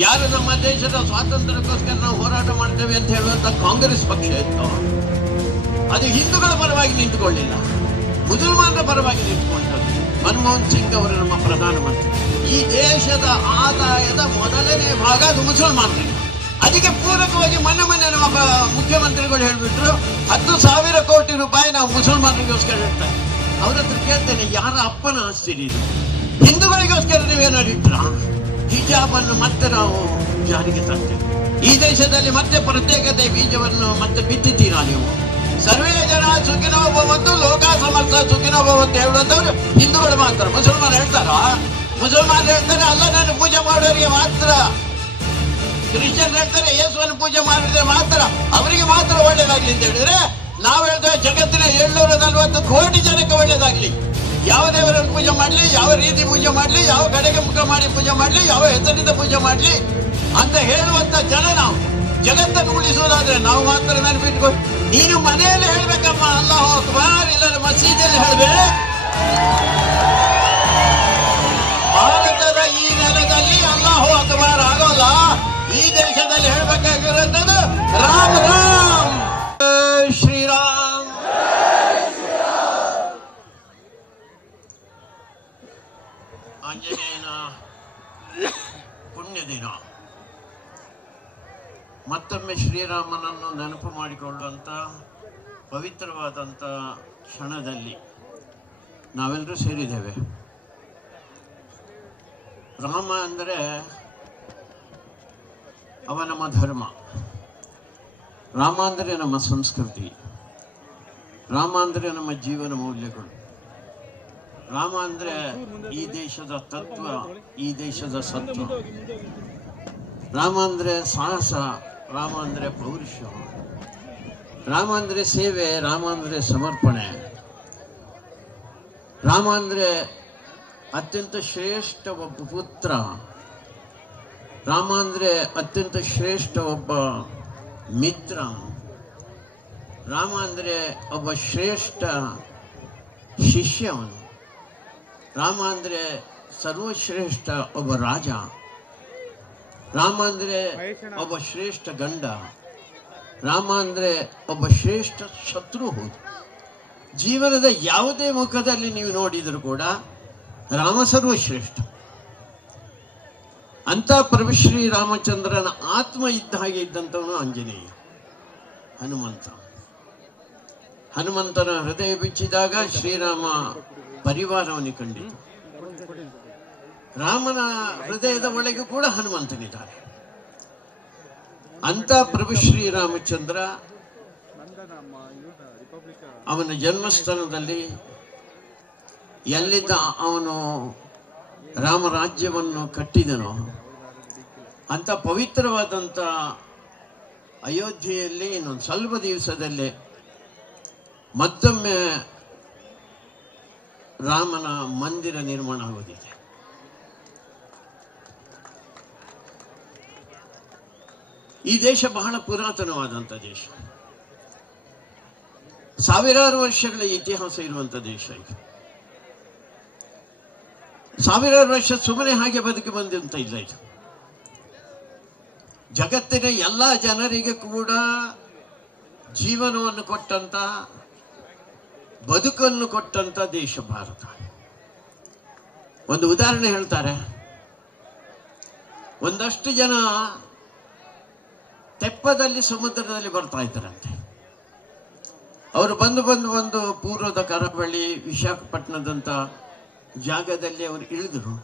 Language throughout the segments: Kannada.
ಯಾರು ನಮ್ಮ ದೇಶದ ಸ್ವಾತಂತ್ರ್ಯಕ್ಕೋಸ್ಕರ ನಾವು ಹೋರಾಟ ಮಾಡ್ತೇವೆ ಅಂತ ಹೇಳುವಂತ ಕಾಂಗ್ರೆಸ್ ಪಕ್ಷ ಇತ್ತು, ಅದು ಹಿಂದೂಗಳ ಪರವಾಗಿ ನಿಂತುಕೊಳ್ಳಿಲ್ಲ, ಮುಸಲ್ಮಾನರ ಪರವಾಗಿ ನಿಂತುಕೊಂಡರು. ಮನಮೋಹನ್ ಸಿಂಗ್ ಅವರು ನಮ್ಮ ಪ್ರಧಾನಮಂತ್ರಿ. ಈ ದೇಶದ ಆದಾಯದ ಮೊದಲನೇ ಭಾಗ ಅದು ಮುಸಲ್ಮಾನರಿಗೆ. ಅದಕ್ಕೆ ಪೂರಕವಾಗಿ ಮೊನ್ನೆ ನಮ್ಮ ಮುಖ್ಯಮಂತ್ರಿಗಳು ಹೇಳಿಬಿಟ್ರು, 10,000 ಕೋಟಿ ರೂಪಾಯಿ ನಾವು ಮುಸಲ್ಮಾನರಿಗೋಸ್ಕರ ಇಡ್ತಾರೆ. ಅವ್ರ ಹತ್ರ ಕೇಳ್ತೇನೆ, ಯಾರ ಅಪ್ಪನ ಆಸ್ತಿ ಇದು? ಹಿಂದೂಗಳಿಗೋಸ್ಕರ ನೀವೇನಾದ್ರು ಇಟ್ರ? ಹಿಜಾಬ್ ಅನ್ನು ಮತ್ತೆ ನಾವು ಜಾರಿಗೆ ತರ್ತೇವೆ. ಈ ದೇಶದಲ್ಲಿ ಮತ್ತೆ ಪ್ರತ್ಯೇಕತೆ ಬೀಜವನ್ನು ಮತ್ತೆ ಬಿತ್ತಿದ್ದೀರಾ ನೀವು? ಸರ್ವೇ ಜನ ಸುಖಿನೋ ಭವಂತು ಲೋಕ ಸಮರ್ಥ ಸುಖಿನೋ ಭವಂತು ಹೇಳುವಂತವ್ರು ಹಿಂದೂಗಳು ಮಾತ್ರ. ಮುಸಲ್ಮಾನ ಹೇಳ್ತಾರ? ಮುಸಲ್ಮಾನ ಹೇಳ್ತಾರೆ ಅಲ್ಲನನ್ನು ಪೂಜೆ ಮಾಡೋರಿಗೆ ಮಾತ್ರ. ಕ್ರಿಶ್ಚಿಯನ್ ಹೇಳ್ತಾರೆ ಯೇಸುವನ್ನು ಪೂಜೆ ಮಾಡಿದ್ರೆ ಮಾತ್ರ ಅವರಿಗೆ ಮಾತ್ರ ಒಳ್ಳೇದಾಗ್ಲಿ ಅಂತ ಹೇಳಿದ್ರೆ, ನಾವು ಹೇಳ್ತೇವೆ ಜಗತ್ತಿನ 740 ಕೋಟಿ ಜನಕ್ಕೆ ಒಳ್ಳೇದಾಗ್ಲಿ. ಯಾವ ದೇವರನ್ನು ಪೂಜೆ ಮಾಡಲಿ, ಯಾವ ರೀತಿ ಪೂಜೆ ಮಾಡಲಿ, ಯಾವ ಕಡೆಗೆ ಮುಖ ಮಾಡಿ ಪೂಜೆ ಮಾಡಲಿ, ಯಾವ ಹೆಸರಿನಿಂದ ಪೂಜೆ ಮಾಡಲಿ ಅಂತ ಹೇಳುವಂತ ಜನ ನಾವು. ಜಗತ್ತನ್ನು ಉಳಿಸುವುದಾದ್ರೆ ನಾವು ಮಾತ್ರ ನೆನಪಿಟ್ಕೊಂಡು, ನೀನು ಮನೆಯಲ್ಲಿ ಹೇಳ್ಬೇಕಮ್ಮ ಅಲ್ಲಾಹು ಅಕ್ಬರ್, ಇಲ್ಲ ಮಸೀದಿಯಲ್ಲಿ ಹೇಳ್ಬೇಕ. ಭಾರತದ ಈ ನೆಲದಲ್ಲಿ ಅಲ್ಲಾಹು ಅಕ್ಬರ್ ಆಗೋಲ್ಲ. ಈ ದೇಶದಲ್ಲಿ ಹೇಳ್ಬೇಕಾಗಿರುವಂತದ್ದು ರಾಮ್ ರಾಮ್ ಶ್ರೀರಾಮ್. ಆಂಜನೇಯನ ಪುಣ್ಯ ದಿನ. ಮತ್ತೊಮ್ಮೆ ಶ್ರೀರಾಮನನ್ನು ನೆನಪು ಮಾಡಿಕೊಳ್ಳುವಂಥ ಪವಿತ್ರವಾದಂಥ ಕ್ಷಣದಲ್ಲಿ ನಾವೆಲ್ಲರೂ ಸೇರಿದ್ದೇವೆ. ರಾಮ ಅಂದರೆ ಅವ ನಮ್ಮ ಧರ್ಮ, ರಾಮ ಅಂದರೆ ನಮ್ಮ ಸಂಸ್ಕೃತಿ, ರಾಮ ಅಂದರೆ ನಮ್ಮ ಜೀವನ ಮೌಲ್ಯಗಳು, ರಾಮ ಅಂದರೆ ಈ ದೇಶದ ತತ್ವ, ಈ ದೇಶದ ಸತ್ವ. ರಾಮ ಅಂದರೆ ಸಾಹಸ, ರಾಮ ಅಂದರೆ ಪೌರುಷ, ರಾಮ ಅಂದರೆ ಸೇವೆ, ರಾಮ ಅಂದರೆ ಸಮರ್ಪಣೆ, ರಾಮ ಅಂದರೆ ಅತ್ಯಂತ ಶ್ರೇಷ್ಠ ಒಬ್ಬ ಪುತ್ರ, ರಾಮ ಅಂದರೆ ಅತ್ಯಂತ ಶ್ರೇಷ್ಠ ಒಬ್ಬ ಮಿತ್ರ, ರಾಮ ಅಂದರೆ ಒಬ್ಬ ಶ್ರೇಷ್ಠ ಶಿಷ್ಯವನು, ರಾಮ ಅಂದರೆ ಸರ್ವಶ್ರೇಷ್ಠ ಒಬ್ಬ ರಾಜ, ರಾಮ ಅಂದರೆ ಒಬ್ಬ ಶ್ರೇಷ್ಠ ಗಂಡ, ರಾಮ ಅಂದರೆ ಒಬ್ಬ ಶ್ರೇಷ್ಠ ಶತ್ರು. ಹೌದು, ಜೀವನದ ಯಾವುದೇ ಮುಖದಲ್ಲಿ ನೀವು ನೋಡಿದರೂ ಕೂಡ ರಾಮ ಸರ್ವಶ್ರೇಷ್ಠ. ಅಂತ ಪ್ರಭು ಶ್ರೀ ರಾಮಚಂದ್ರನ ಆತ್ಮ ಇದ್ದ ಹಾಗೆ ಇದ್ದಂಥವನು ಆಂಜನೇಯ, ಹನುಮಂತ. ಹನುಮಂತನ ಹೃದಯ ಬಿಚ್ಚಿದಾಗ ಶ್ರೀರಾಮ ಪರಿವಾರವನ್ನು ಕಂಡಿತು. ರಾಮನ ಹೃದಯದ ಒಳಗೆ ಕೂಡ ಹನುಮಂತನಿದ್ದಾರೆ. ಅಂತ ಪ್ರಭು ಶ್ರೀರಾಮಚಂದ್ರ ಅವನ ಜನ್ಮಸ್ಥಾನದಲ್ಲಿ ಎಲ್ಲಿದ್ದ ಅವನು ರಾಮರಾಜ್ಯವನ್ನು ಕಟ್ಟಿದನೋ ಅಂತ ಪವಿತ್ರವಾದಂಥ ಅಯೋಧ್ಯೆಯಲ್ಲಿ ಇನ್ನೊಂದು ಸ್ವಲ್ಪ ದಿವಸದಲ್ಲೇ ಮತ್ತೊಮ್ಮೆ ರಾಮನ ಮಂದಿರ ನಿರ್ಮಾಣ ಆಗೋದಿದೆ. ಈ ದೇಶ ಬಹಳ ಪುರಾತನವಾದಂಥ ದೇಶ, ಸಾವಿರಾರು ವರ್ಷಗಳ ಇತಿಹಾಸ ಇರುವಂಥ ದೇಶ ಇದು. ಸಾವಿರಾರು ವರ್ಷ ಸುಮ್ಮನೆ ಹಾಗೆ ಬದುಕಿ ಬಂದಂತ ಇಲ್ಲ ಇದು. ಜಗತ್ತಿನ ಎಲ್ಲ ಜನರಿಗೆ ಕೂಡ ಜೀವನವನ್ನು ಕೊಟ್ಟಂತ, ಬದುಕನ್ನು ಕೊಟ್ಟಂತ ದೇಶ ಭಾರತ. ಒಂದು ಉದಾಹರಣೆ ಹೇಳ್ತಾರೆ, ಒಂದಷ್ಟು ಜನ ತೆಪ್ಪದಲ್ಲಿ ಸಮುದ್ರದಲ್ಲಿ ಬರ್ತಾ ಇದ್ದಾರಂತೆ. ಅವರು ಬಂದು ಪೂರ್ವದ ಕರಾವಳಿ ವಿಶಾಖಪಟ್ಟಣದಂತ ಜಾಗದಲ್ಲಿ ಅವರು ಇಳಿದರು.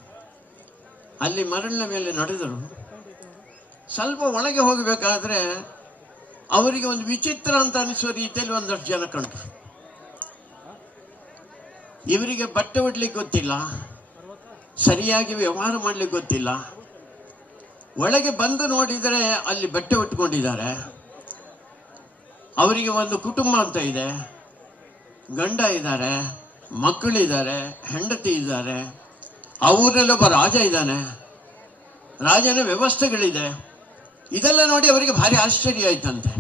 ಅಲ್ಲಿ ಮರಳಿನ ಮೇಲೆ ನಡೆದರು. ಸ್ವಲ್ಪ ಒಳಗೆ ಹೋಗಬೇಕಾದ್ರೆ ಅವರಿಗೆ ಒಂದು ವಿಚಿತ್ರ ಅಂತ ಅನಿಸುವ ರೀತಿಯಲ್ಲಿ ಒಂದಷ್ಟು ಜನ ಕಂಡರು. ಇವರಿಗೆ ಬಟ್ಟೆ ಉಡ್ಲಿಕ್ಕೆ ಗೊತ್ತಿಲ್ಲ, ಸರಿಯಾಗಿ ವ್ಯವಹಾರ ಮಾಡ್ಲಿಕ್ಕೆ ಗೊತ್ತಿಲ್ಲ. ಒಳಗೆ ಬಂದು ನೋಡಿದರೆ ಅಲ್ಲಿ ಬಟ್ಟೆ ಉಟ್ಕೊಂಡಿದ್ದಾರೆ. ಅವರಿಗೆ ಒಂದು ಕುಟುಂಬ ಅಂತ ಇದೆ, ಗಂಡ ಇದ್ದಾರೆ, ಮಕ್ಕಳಿದ್ದಾರೆ, ಹೆಂಡತಿ ಇದ್ದಾರೆ, ಅವರಲ್ಲೊಬ್ಬ ರಾಜ ಇದ್ದಾನೆ, ರಾಜನ ವ್ಯವಸ್ಥೆಗಳಿದೆ. ಇದೆಲ್ಲ ನೋಡಿ ಅವರಿಗೆ ಭಾರಿ ಆಶ್ಚರ್ಯ ಆಯ್ತಂತೆ.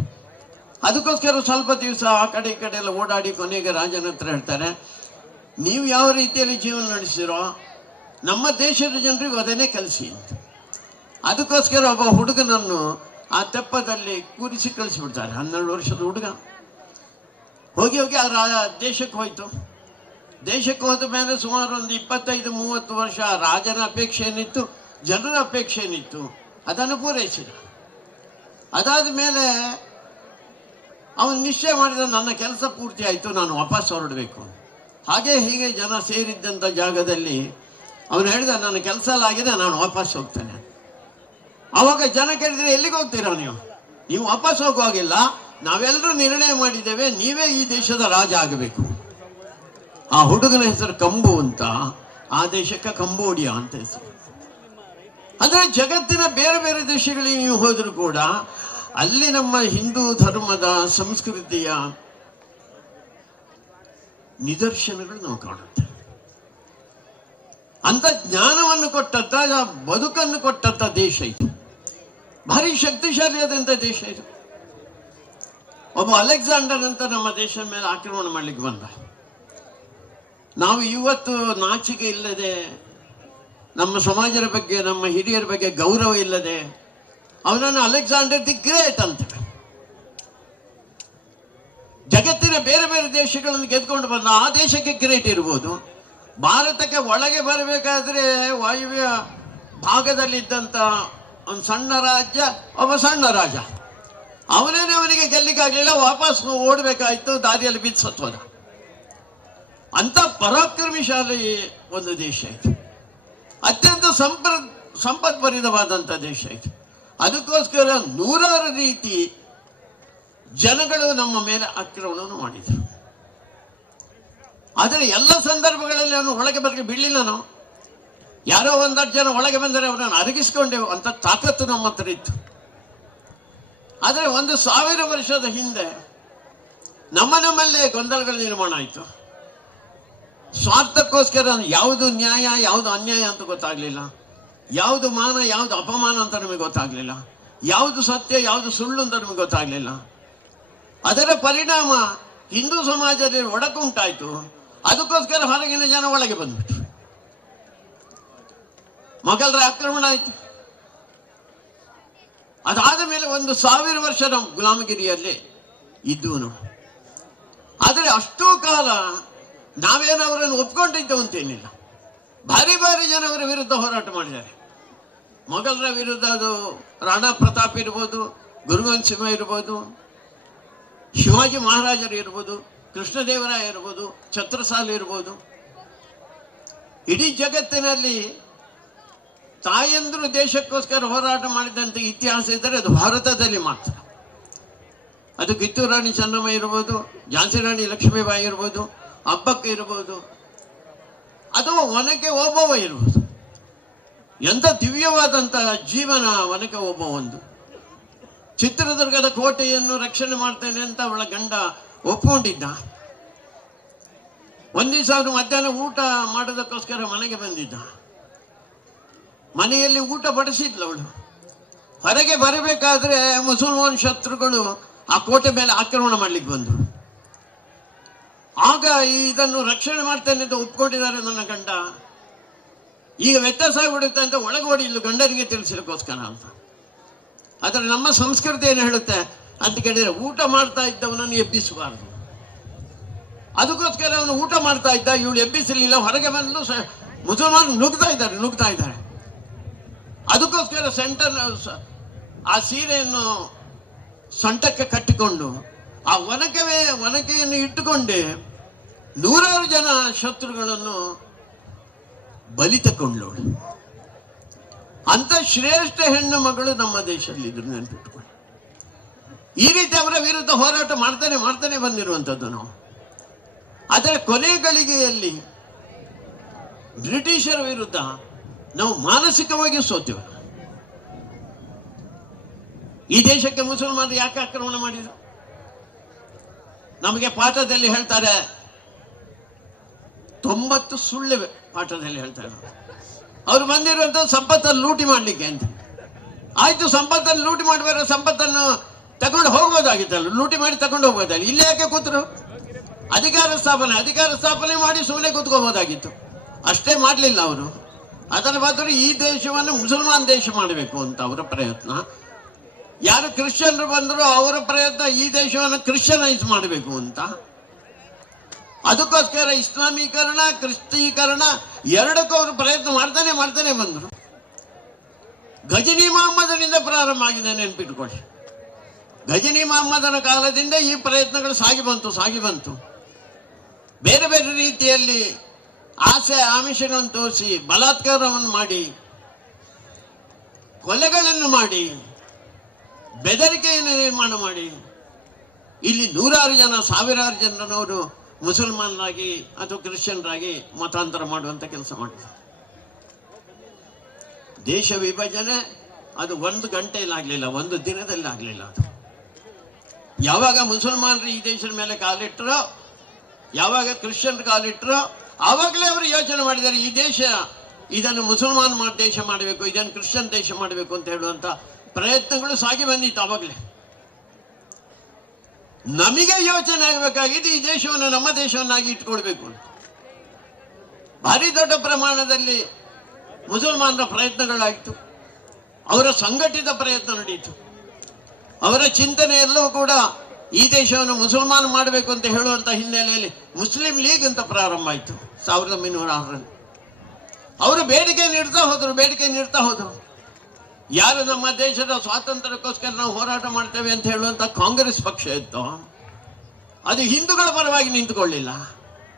ಅದಕ್ಕೋಸ್ಕರ ಸ್ವಲ್ಪ ದಿವಸ ಆ ಕಡೆ ಈ ಕಡೆ ಎಲ್ಲ ಓಡಾಡಿ ಕೊನೆಗೆ ರಾಜನ ಹತ್ರ ಹೇಳ್ತಾರೆ, ನೀವು ಯಾವ ರೀತಿಯಲ್ಲಿ ಜೀವನ ನಡೆಸಿರೋ ನಮ್ಮ ದೇಶದ ಜನರಿಗೂ ಅದನ್ನೇ ಕಲಿಸಿ ಅಂತ. ಅದಕ್ಕೋಸ್ಕರ ಒಬ್ಬ ಹುಡುಗನನ್ನು ಆ ತೆಪ್ಪದಲ್ಲಿ ಕೂರಿಸಿ ಕಳಿಸಿಬಿಡ್ತಾರೆ. 12 ವರ್ಷದ ಹುಡುಗ ಹೋಗಿ ಹೋಗಿ ಆ ದೇಶಕ್ಕೆ ಹೋಯ್ತು. ದೇಶಕ್ಕೆ ಹೋದ ಮೇಲೆ ಸುಮಾರು ಒಂದು 25-30 ವರ್ಷ ರಾಜನ ಅಪೇಕ್ಷೆ ಏನಿತ್ತು, ಜನರ ಅಪೇಕ್ಷೆ ಏನಿತ್ತು, ಅದನ್ನು ಪೂರೈಸಿದ. ಅದಾದ ಮೇಲೆ ಅವನು ನಿಶ್ಚಯ ಮಾಡಿದ, ನನ್ನ ಕೆಲಸ ಪೂರ್ತಿ ಆಯಿತು, ನಾನು ವಾಪಸ್ ಹೊರಡಬೇಕು. ಹಾಗೆ ಹೀಗೆ ಜನ ಸೇರಿದ್ದಂಥ ಜಾಗದಲ್ಲಿ ಅವನು ಹೇಳಿದ, ನನ್ನ ಕೆಲಸ ಎಲ್ಲ ಆಗಿದೆ, ನಾನು ವಾಪಸ್ ಹೋಗ್ತೇನೆ. ಆವಾಗ ಜನ ಕೇಳಿದ್ರೆ, ಎಲ್ಲಿಗೆ ಹೋಗ್ತೀರಾ ನೀವು ವಾಪಸ್ ಹೋಗುವಾಗಿಲ್ಲ, ನಾವೆಲ್ಲರೂ ನಿರ್ಣಯ ಮಾಡಿದ್ದೇವೆ, ನೀವೇ ಈ ದೇಶದ ರಾಜ ಆಗಬೇಕು. ಆ ಹುಡುಗನ ಹೆಸರು ಕಂಬು ಅಂತ, ಆ ದೇಶಕ್ಕೆ ಕಂಬೋಡಿಯಾ ಅಂತ ಹೆಸರು. ಅಂದ್ರೆ ಜಗತ್ತಿನ ಬೇರೆ ಬೇರೆ ದೇಶಗಳಿಗೆ ನೀವು ಹೋದರೂ ಕೂಡ ಅಲ್ಲಿ ನಮ್ಮ ಹಿಂದೂ ಧರ್ಮದ ಸಂಸ್ಕೃತಿಯ ನಿದರ್ಶನಗಳು ನಾವು ಕಾಣುತ್ತೆ. ಅಂತ ಜ್ಞಾನವನ್ನು ಕೊಟ್ಟಂತ, ಬದುಕನ್ನು ಕೊಟ್ಟಂತ ದೇಶ ಇದು. ಭಾರಿ ಶಕ್ತಿಶಾಲಿಯಾದಂಥ ದೇಶ ಇದು. ಒಬ್ಬ ಅಲೆಕ್ಸಾಂಡರ್ ಅಂತ ನಮ್ಮ ದೇಶದ ಮೇಲೆ ಆಕ್ರಮಣ ಮಾಡ್ಲಿಕ್ಕೆ ಬಂದ. ನಾವು ಇವತ್ತು ನಾಚಿಕೆ ಇಲ್ಲದೆ, ನಮ್ಮ ಸಮಾಜದ ಬಗ್ಗೆ, ನಮ್ಮ ಹಿರಿಯರ ಬಗ್ಗೆ ಗೌರವ ಇಲ್ಲದೆ ಅವನನ್ನು ಅಲೆಕ್ಸಾಂಡರ್ ದಿ ಗ್ರೇಟ್ ಅಂತೇವೆ. ಜಗತ್ತಿನ ಬೇರೆ ಬೇರೆ ದೇಶಗಳನ್ನು ಗೆದ್ಕೊಂಡು ಬಂದ. ಆ ದೇಶಕ್ಕೆ ಗ್ರೇಟ್ ಇರ್ಬೋದು, ಭಾರತಕ್ಕೆ ಒಳಗೆ ಬರಬೇಕಾದ್ರೆ ವಾಯುವ್ಯ ಭಾಗದಲ್ಲಿದ್ದಂಥ ಒಂದು ಸಣ್ಣ ರಾಜ್ಯ, ಒಬ್ಬ ಸಣ್ಣ ರಾಜ, ಅವನೇನೆ ಅವನಿಗೆ ಗೆಲ್ಲಿಕ್ಕಾಗಲಿಲ್ಲ, ವಾಪಸ್ ಓಡಬೇಕಾಯ್ತು, ದಾರಿಯಲ್ಲಿ ಬಿದ್ದು ಸತ್ವದ. ಅಂತ ಪರಾಕ್ರಮಿಶಾಲಿ ಒಂದು ದೇಶ ಇದು. ಅತ್ಯಂತ ಸಂಪದ್ಭರಿತವಾದಂಥ ದೇಶ ಇದು. ಅದಕ್ಕೋಸ್ಕರ ನೂರಾರು ರೀತಿ ಜನಗಳು ನಮ್ಮ ಮೇಲೆ ಆಕ್ರಮಣವನ್ನು ಮಾಡಿದರು. ಆದರೆ ಎಲ್ಲ ಸಂದರ್ಭಗಳಲ್ಲಿ ಅವನು ಒಳಗೆ ಬರಲಿಕ್ಕೆ ಬಿಡಲಿಲ್ಲ. ನಾವು ಯಾರೋ 10 ಜನ ಒಳಗೆ ಬಂದರೆ ಅವರನ್ನು ಅರಗಿಸ್ಕೊಂಡೆವು ಅಂತ ತಾಕತ್ತು ನಮ್ಮ ಹತ್ರ ಇತ್ತು. ಆದರೆ 1000 ವರ್ಷದ ಹಿಂದೆ ನಮ್ಮಲ್ಲೇ ಗೊಂದಲಗಳ ನಿರ್ಮಾಣ ಆಯಿತು. ಸ್ವಾರ್ಥಕ್ಕೋಸ್ಕರ ಯಾವುದು ನ್ಯಾಯ, ಯಾವುದು ಅನ್ಯಾಯ ಅಂತ ಗೊತ್ತಾಗ್ಲಿಲ್ಲ, ಯಾವುದು ಮಾನ, ಯಾವುದು ಅಪಮಾನ ಅಂತ ನಮಗೆ ಗೊತ್ತಾಗ್ಲಿಲ್ಲ, ಯಾವುದು ಸತ್ಯ, ಯಾವುದು ಸುಳ್ಳು ಅಂತ ನಮಗೆ ಗೊತ್ತಾಗ್ಲಿಲ್ಲ. ಅದರ ಪರಿಣಾಮ ಹಿಂದೂ ಸಮಾಜದಲ್ಲಿ ಒಡಕುಂಟಾಯ್ತು. ಅದಕ್ಕೋಸ್ಕರ ಹೊರಗಿನ ಜನ ಒಳಗೆ ಬಂದ್ಬಿಟ್ರು. ಮೊಘಲರ ಆಕ್ರಮಣ ಆಯ್ತು. ಅದಾದ ಮೇಲೆ 1000 ವರ್ಷ ನಾವು ಗುಲಾಮಗಿರಿಯಲ್ಲಿ ಇದ್ದು. ಆದರೆ ಅಷ್ಟೂ ಕಾಲ ನಾವೇನು ಅವರನ್ನು ಒಪ್ಕೊಂಡಿದ್ದೆವು ಅಂತೇನಿಲ್ಲ. ಭಾರಿ ಜನ ಅವರ ವಿರುದ್ಧ ಹೋರಾಟ ಮಾಡಿದ್ದಾರೆ. ಮೊಘಲರ ವಿರುದ್ಧ ಅದು ರಾಣಾ ಪ್ರತಾಪ್ ಇರ್ಬೋದು, ಗುರುಗೋವಿಂದ ಸಿಂಹ ಇರ್ಬೋದು, ಶಿವಾಜಿ ಮಹಾರಾಜರು ಇರ್ಬೋದು, ಕೃಷ್ಣದೇವರಾಯ ಇರ್ಬೋದು, ಛತ್ರಸಾಲ್ ಇರ್ಬೋದು. ಇಡೀ ಜಗತ್ತಿನಲ್ಲಿ ತಾಯಂದ್ರು ದೇಶಕ್ಕೋಸ್ಕರ ಹೋರಾಟ ಮಾಡಿದಂಥ ಇತಿಹಾಸ ಇದ್ದರೆ ಅದು ಭಾರತದಲ್ಲಿ ಮಾತ್ರ. ಅದು ಕಿತ್ತೂರು ರಾಣಿ ಚೆನ್ನಮ್ಮ ಇರ್ಬೋದು, ಝಾನ್ಸಿ ರಾಣಿ ಲಕ್ಷ್ಮೀಬಾಯಿ ಇರ್ಬೋದು, ಅಬ್ಬಕ್ಕ ಇರ್ಬೋದು, ಅಥವಾ ಒನಕೆ ಓಬವ್ವ ಇರ್ಬೋದು. ಎಂಥ ದಿವ್ಯವಾದಂತಹ ಜೀವನ ಒನಕೆ ಓಬವ್ವ ಒಂದು. ಚಿತ್ರದುರ್ಗದ ಕೋಟೆಯನ್ನು ರಕ್ಷಣೆ ಮಾಡ್ತೇನೆ ಅಂತ ಅವಳ ಗಂಡ ಒಪ್ಕೊಂಡಿದ್ದ. ಒಂದು ದಿವಸ ಅವನು ಮಧ್ಯಾಹ್ನ ಊಟ ಮಾಡೋದಕ್ಕೋಸ್ಕರ ಮನೆಗೆ ಬಂದಿದ್ದ. ಮನೆಯಲ್ಲಿ ಊಟ ಬಡಿಸಿದ್ಲು ಅವಳು. ಹೊರಗೆ ಬರಬೇಕಾದ್ರೆ ಮುಸಲ್ಮಾನ್ ಶತ್ರುಗಳು ಆ ಕೋಟೆ ಮೇಲೆ ಆಕ್ರಮಣ ಮಾಡ್ಲಿಕ್ಕೆ ಬಂದರು. ಆಗ ಇದನ್ನು ರಕ್ಷಣೆ ಮಾಡ್ತೇನೆ ಅಂತ ಒಪ್ಕೊಂಡಿದ್ದಾರೆ ನನ್ನ ಗಂಡ, ಈಗ ವ್ಯತ್ಯಾಸ ಆಗಿಬಿಡುತ್ತೆ ಅಂತ ಒಳಗೋಡಿ ಇಲ್ಲೂ ಗಂಡನಿಗೆ ತಿಳಿಸಲಿಕ್ಕೋಸ್ಕರ ಅಂತ. ಆದರೆ ನಮ್ಮ ಸಂಸ್ಕೃತಿ ಏನು ಹೇಳುತ್ತೆ ಅಂತ ಕೇಳಿದರೆ, ಊಟ ಮಾಡ್ತಾ ಇದ್ದವನನ್ನು ಎಬ್ಬಿಸಬಾರ್ದು. ಅದಕ್ಕೋಸ್ಕರ ಅವನು ಊಟ ಮಾಡ್ತಾ ಇದ್ದ, ಇವಳು ಎಬ್ಬಿಸಲಿಲ್ಲ. ಹೊರಗೆ ಬಂದು ಮುಸಲ್ಮಾನ್ ನುಗ್ತಾ ಇದ್ದಾರೆ. ಅದಕ್ಕೋಸ್ಕರ ಆ ಸೀರೆಯನ್ನು ಸೊಂಟಕ್ಕೆ ಕಟ್ಟಿಕೊಂಡು ಆ ಒನಕೆಯನ್ನು ಇಟ್ಟುಕೊಂಡೆ ನೂರಾರು ಜನ ಶತ್ರುಗಳನ್ನು ಬಲಿ ತಕೊಂಡ್ಲವಳು. ಅಂತ ಶ್ರೇಷ್ಠ ಹೆಣ್ಣು ಮಗಳು ನಮ್ಮ ದೇಶದಲ್ಲಿ ಇದ್ರು, ನೆನಪಿಟ್ಕೊಂಡು. ಈ ರೀತಿ ಅವರ ವಿರುದ್ಧ ಹೋರಾಟ ಮಾಡ್ತಾನೆ ಬಂದಿರುವಂಥದ್ದು ನಾವು. ಅದರ ಕೊನೆ ಗಳಿಗೆಯಲ್ಲಿ ಬ್ರಿಟಿಷರ ವಿರುದ್ಧ ನಾವು ಮಾನಸಿಕವಾಗಿ ಸೋತೆವು. ಈ ದೇಶಕ್ಕೆ ಮುಸಲ್ಮಾನರು ಯಾಕೆ ಆಕ್ರಮಣ ಮಾಡಿದರು? ನಮಗೆ ಪಾಠದಲ್ಲಿ ಹೇಳ್ತಾರೆ, 90 ಸುಳ್ಳಿವೆ ಪಾಠದಲ್ಲಿ ಹೇಳ್ತಾರೆ. ಅವರು ಬಂದಿರುವಂತ ಸಂಪತ್ತನ್ನು ಲೂಟಿ ಮಾಡ್ಲಿಕ್ಕೆ ಅಂತ. ಆಯ್ತು, ಸಂಪತ್ತನ್ನು ಲೂಟಿ ಮಾಡಬೇಡ, ಸಂಪತ್ತನ್ನು ತಗೊಂಡು ಹೋಗ್ಬೋದಾಗಿತ್ತಲ್ಲ, ಲೂಟಿ ಮಾಡಿ ತಗೊಂಡು ಹೋಗ್ಬೋದಾಗಿ. ಇಲ್ಲಿ ಯಾಕೆ ಕೂತರು? ಅಧಿಕಾರ ಸ್ಥಾಪನೆ ಮಾಡಿ ಸುಮ್ಮನೆ ಕೂತ್ಕೋಬೋದಾಗಿತ್ತು. ಅಷ್ಟೇ ಮಾಡಲಿಲ್ಲ ಅವರು. ಅದರ ಬದಲು ಈ ದೇಶವನ್ನು ಮುಸಲ್ಮಾನ್ ದೇಶ ಮಾಡಬೇಕು ಅಂತ ಅವರ ಪ್ರಯತ್ನ. ಯಾರು ಕ್ರಿಶ್ಚಿಯನ್ರು ಬಂದರೂ ಅವರ ಪ್ರಯತ್ನ ಈ ದೇಶವನ್ನು ಕ್ರಿಶ್ಚಿಯನೈಸ್ ಮಾಡಬೇಕು ಅಂತ. ಅದಕ್ಕೋಸ್ಕರ ಇಸ್ಲಾಮೀಕರಣ, ಕ್ರಿಸ್ತೀಕರಣ ಎರಡಕ್ಕೂ ಅವರು ಪ್ರಯತ್ನ ಮಾಡ್ತಾನೆ ಬಂದರು. ಗಜನಿ ಮೊಹಮ್ಮದನಿಂದ ಪ್ರಾರಂಭ ಆಗಿದೆ, ನೆನ್ಪಿಟ್ಕೊಳ್ಳಿ. ಗಜನಿ ಮೊಹಮ್ಮದನ ಕಾಲದಿಂದ ಈ ಪ್ರಯತ್ನಗಳು ಸಾಗಿ ಬಂತು. ಬೇರೆ ಬೇರೆ ರೀತಿಯಲ್ಲಿ ಆಸೆ ಆಮಿಷಗಳನ್ನು ತೋರಿಸಿ, ಬಲಾತ್ಕಾರವನ್ನು ಮಾಡಿ, ಕೊಲೆಗಳನ್ನು ಮಾಡಿ, ಬೆದರಿಕೆಯನ್ನು ನಿರ್ಮಾಣ ಮಾಡಿ, ಇಲ್ಲಿ ನೂರಾರು ಜನ, ಸಾವಿರಾರು ಜನರವರು ಮುಸಲ್ಮಾನರಾಗಿ ಅಥವಾ ಕ್ರಿಶ್ಚಿಯನ್ರಾಗಿ ಮತಾಂತರ ಮಾಡುವಂತ ಕೆಲಸ ಮಾಡಿದ್ದಾರೆ. ದೇಶ ವಿಭಜನೆ ಅದು 1 ಗಂಟೆಯಲ್ಲಿ ಆಗಲಿಲ್ಲ, 1 ದಿನದಲ್ಲಿ ಆಗಲಿಲ್ಲ. ಅದು ಯಾವಾಗ ಮುಸಲ್ಮಾನರು ಈ ದೇಶದ ಮೇಲೆ ಕಾಲಿಟ್ಟರೋ, ಯಾವಾಗ ಕ್ರಿಶ್ಚಿಯನ್ ಕಾಲಿಟ್ಟರೋ, ಆವಾಗಲೇ ಅವರು ಯೋಚನೆ ಮಾಡಿದ್ದಾರೆ, ಈ ದೇಶ ಇದನ್ನು ಮುಸಲ್ಮಾನ್ ದೇಶ ಮಾಡಬೇಕು, ಇದನ್ನು ಕ್ರಿಶ್ಚಿಯನ್ ದೇಶ ಮಾಡಬೇಕು ಅಂತ ಹೇಳುವಂತ ಪ್ರಯತ್ನಗಳು ಸಾಗಿ ಬಂದಿತ್ತು. ಆವಾಗಲೇ ನಮಗೆ ಯೋಚನೆ ಆಗಬೇಕಾಗಿದ್ದು ಈ ದೇಶವನ್ನು ನಮ್ಮ ದೇಶವನ್ನಾಗಿ ಇಟ್ಕೊಳ್ಬೇಕು ಅಂತ. ಭಾರಿ ದೊಡ್ಡ ಪ್ರಮಾಣದಲ್ಲಿ ಮುಸಲ್ಮಾನರ ಪ್ರಯತ್ನಗಳಾಯಿತು, ಅವರ ಸಂಘಟಿತ ಪ್ರಯತ್ನ ನಡೆಯಿತು. ಅವರ ಚಿಂತನೆಯಲ್ಲೂ ಕೂಡ ಈ ದೇಶವನ್ನು ಮುಸಲ್ಮಾನ ಮಾಡಬೇಕು ಅಂತ ಹೇಳುವಂತ ಹಿನ್ನೆಲೆಯಲ್ಲಿ ಮುಸ್ಲಿಂ ಲೀಗ್ ಅಂತ ಪ್ರಾರಂಭ ಆಯಿತು 1906ರಲ್ಲಿ. ಅವರು ಬೇಡಿಕೆ ನೀಡ್ತಾ ಹೋದರು. ಯಾರು ನಮ್ಮ ದೇಶದ ಸ್ವಾತಂತ್ರ್ಯಕ್ಕೋಸ್ಕರ ನಾವು ಹೋರಾಟ ಮಾಡ್ತೇವೆ ಅಂತ ಹೇಳುವಂತ ಕಾಂಗ್ರೆಸ್ ಪಕ್ಷ ಇತ್ತು, ಅದು ಹಿಂದೂಗಳ ಪರವಾಗಿ ನಿಂತುಕೊಳ್ಳಿಲ್ಲ,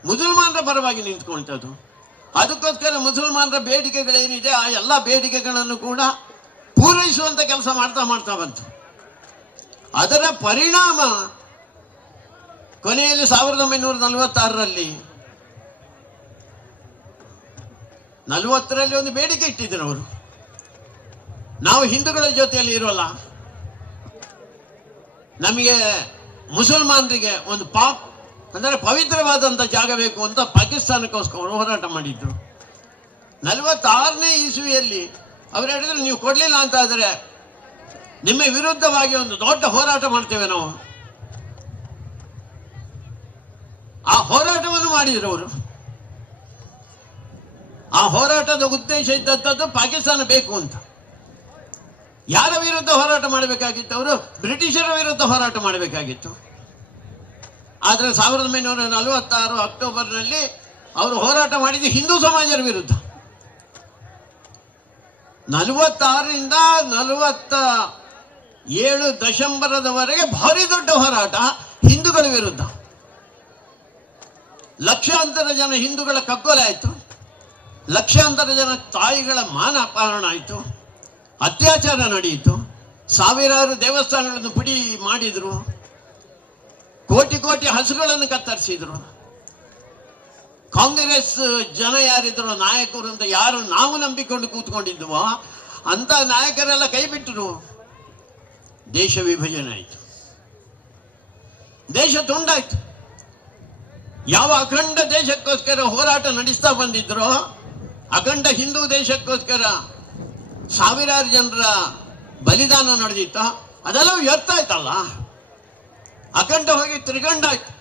ಮುಸಲ್ಮಾನರ ಪರವಾಗಿ ನಿಂತ್ಕೊಳ್ತದ್ದು. ಅದಕ್ಕೋಸ್ಕರ ಮುಸಲ್ಮಾನರ ಬೇಡಿಕೆಗಳೇನಿದೆ ಆ ಎಲ್ಲ ಬೇಡಿಕೆಗಳನ್ನು ಕೂಡ ಪೂರೈಸುವಂತ ಕೆಲಸ ಮಾಡ್ತಾ ಬಂತು. ಅದರ ಪರಿಣಾಮ ಕೊನೆಯಲ್ಲಿ 1946ರಲ್ಲಿ ಒಂದು ಬೇಡಿಕೆ ಇಟ್ಟಿದ್ರು ಅವರು. ನಾವು ಹಿಂದೂಗಳ ಜೊತೆಯಲ್ಲಿ ಇರೋಲ್ಲ, ನಮಗೆ ಮುಸಲ್ಮಾನರಿಗೆ ಒಂದು ಪಾಕ್ ಅಂದರೆ ಪವಿತ್ರವಾದಂಥ ಜಾಗ ಬೇಕು ಅಂತ ಪಾಕಿಸ್ತಾನಕ್ಕೋಸ್ಕರ ಹೋರಾಟ ಮಾಡಿದ್ರು. 46ನೇ ಇಸ್ವಿಯಲ್ಲಿ ಅವರು ಹೇಳಿದ್ರು, ನೀವು ಕೊಡ್ಲಿಲ್ಲ ಅಂತ ಆದರೆ ನಿಮ್ಮ ವಿರುದ್ಧವಾಗಿ ಒಂದು ದೊಡ್ಡ ಹೋರಾಟ ಮಾಡ್ತೇವೆ ನಾವು. ಆ ಹೋರಾಟವನ್ನು ಮಾಡಿದ್ರು ಅವರು. ಆ ಹೋರಾಟದ ಉದ್ದೇಶ ಇದ್ದದ್ದು ಪಾಕಿಸ್ತಾನ ಬೇಕು ಅಂತ. ಯಾರ ವಿರುದ್ಧ ಹೋರಾಟ ಮಾಡಬೇಕಾಗಿತ್ತು? ಅವರು ಬ್ರಿಟಿಷರ ವಿರುದ್ಧ ಹೋರಾಟ ಮಾಡಬೇಕಾಗಿತ್ತು. ಆದರೆ 1946 ಅಕ್ಟೋಬರ್ನಲ್ಲಿ ಅವರು ಹೋರಾಟ ಮಾಡಿದ್ದು ಹಿಂದೂ ಸಮಾಜದ ವಿರುದ್ಧ. 46ರಿಂದ 47 ಡಿಸೆಂಬರ್ವರೆಗೆ ಭಾರಿ ದೊಡ್ಡ ಹೋರಾಟ ಹಿಂದೂಗಳ ವಿರುದ್ಧ. ಲಕ್ಷಾಂತರ ಜನ ಹಿಂದೂಗಳ ಕಗ್ಗೊಲೆ ಆಯಿತು, ಲಕ್ಷಾಂತರ ಜನ ತಾಯಿಗಳ ಮಾನ ಅಪಹರಣ ಆಯಿತು, ಅತ್ಯಾಚಾರ ನಡೆಯಿತು, ಸಾವಿರಾರು ದೇವಸ್ಥಾನಗಳನ್ನು ಪುಡಿ ಮಾಡಿದ್ರು, ಕೋಟಿ ಹಸುಗಳನ್ನು ಕತ್ತರಿಸಿದ್ರು. ಕಾಂಗ್ರೆಸ್ ಜನ ಯಾರಿದ್ರು, ನಾಯಕರು ಅಂತ ಯಾರು ನಾವು ನಂಬಿಕೊಂಡು ಕೂತ್ಕೊಂಡಿದ್ವೋ ಅಂತ ನಾಯಕರೆಲ್ಲ ಕೈ ಬಿಟ್ಟರು. ದೇಶ ವಿಭಜನೆ ಆಯಿತು, ದೇಶ ತುಂಡಾಯ್ತು. ಯಾವ ಅಖಂಡ ದೇಶಕ್ಕೋಸ್ಕರ ಹೋರಾಟ ನಡೆಸ್ತಾ ಬಂದಿದ್ರೋ, ಅಖಂಡ ಹಿಂದೂ ದೇಶಕ್ಕೋಸ್ಕರ ಸಾವಿರಾರು ಜನರ ಬಲಿದಾನ ನಡೆದಿತ್ತ, ಅದೆಲ್ಲ ವ್ಯರ್ಥ ಆಯ್ತಲ್ಲ. ಅಖಂಡ ಹೋಗಿ ತ್ರಿಗಂಡ ಆಯ್ತು,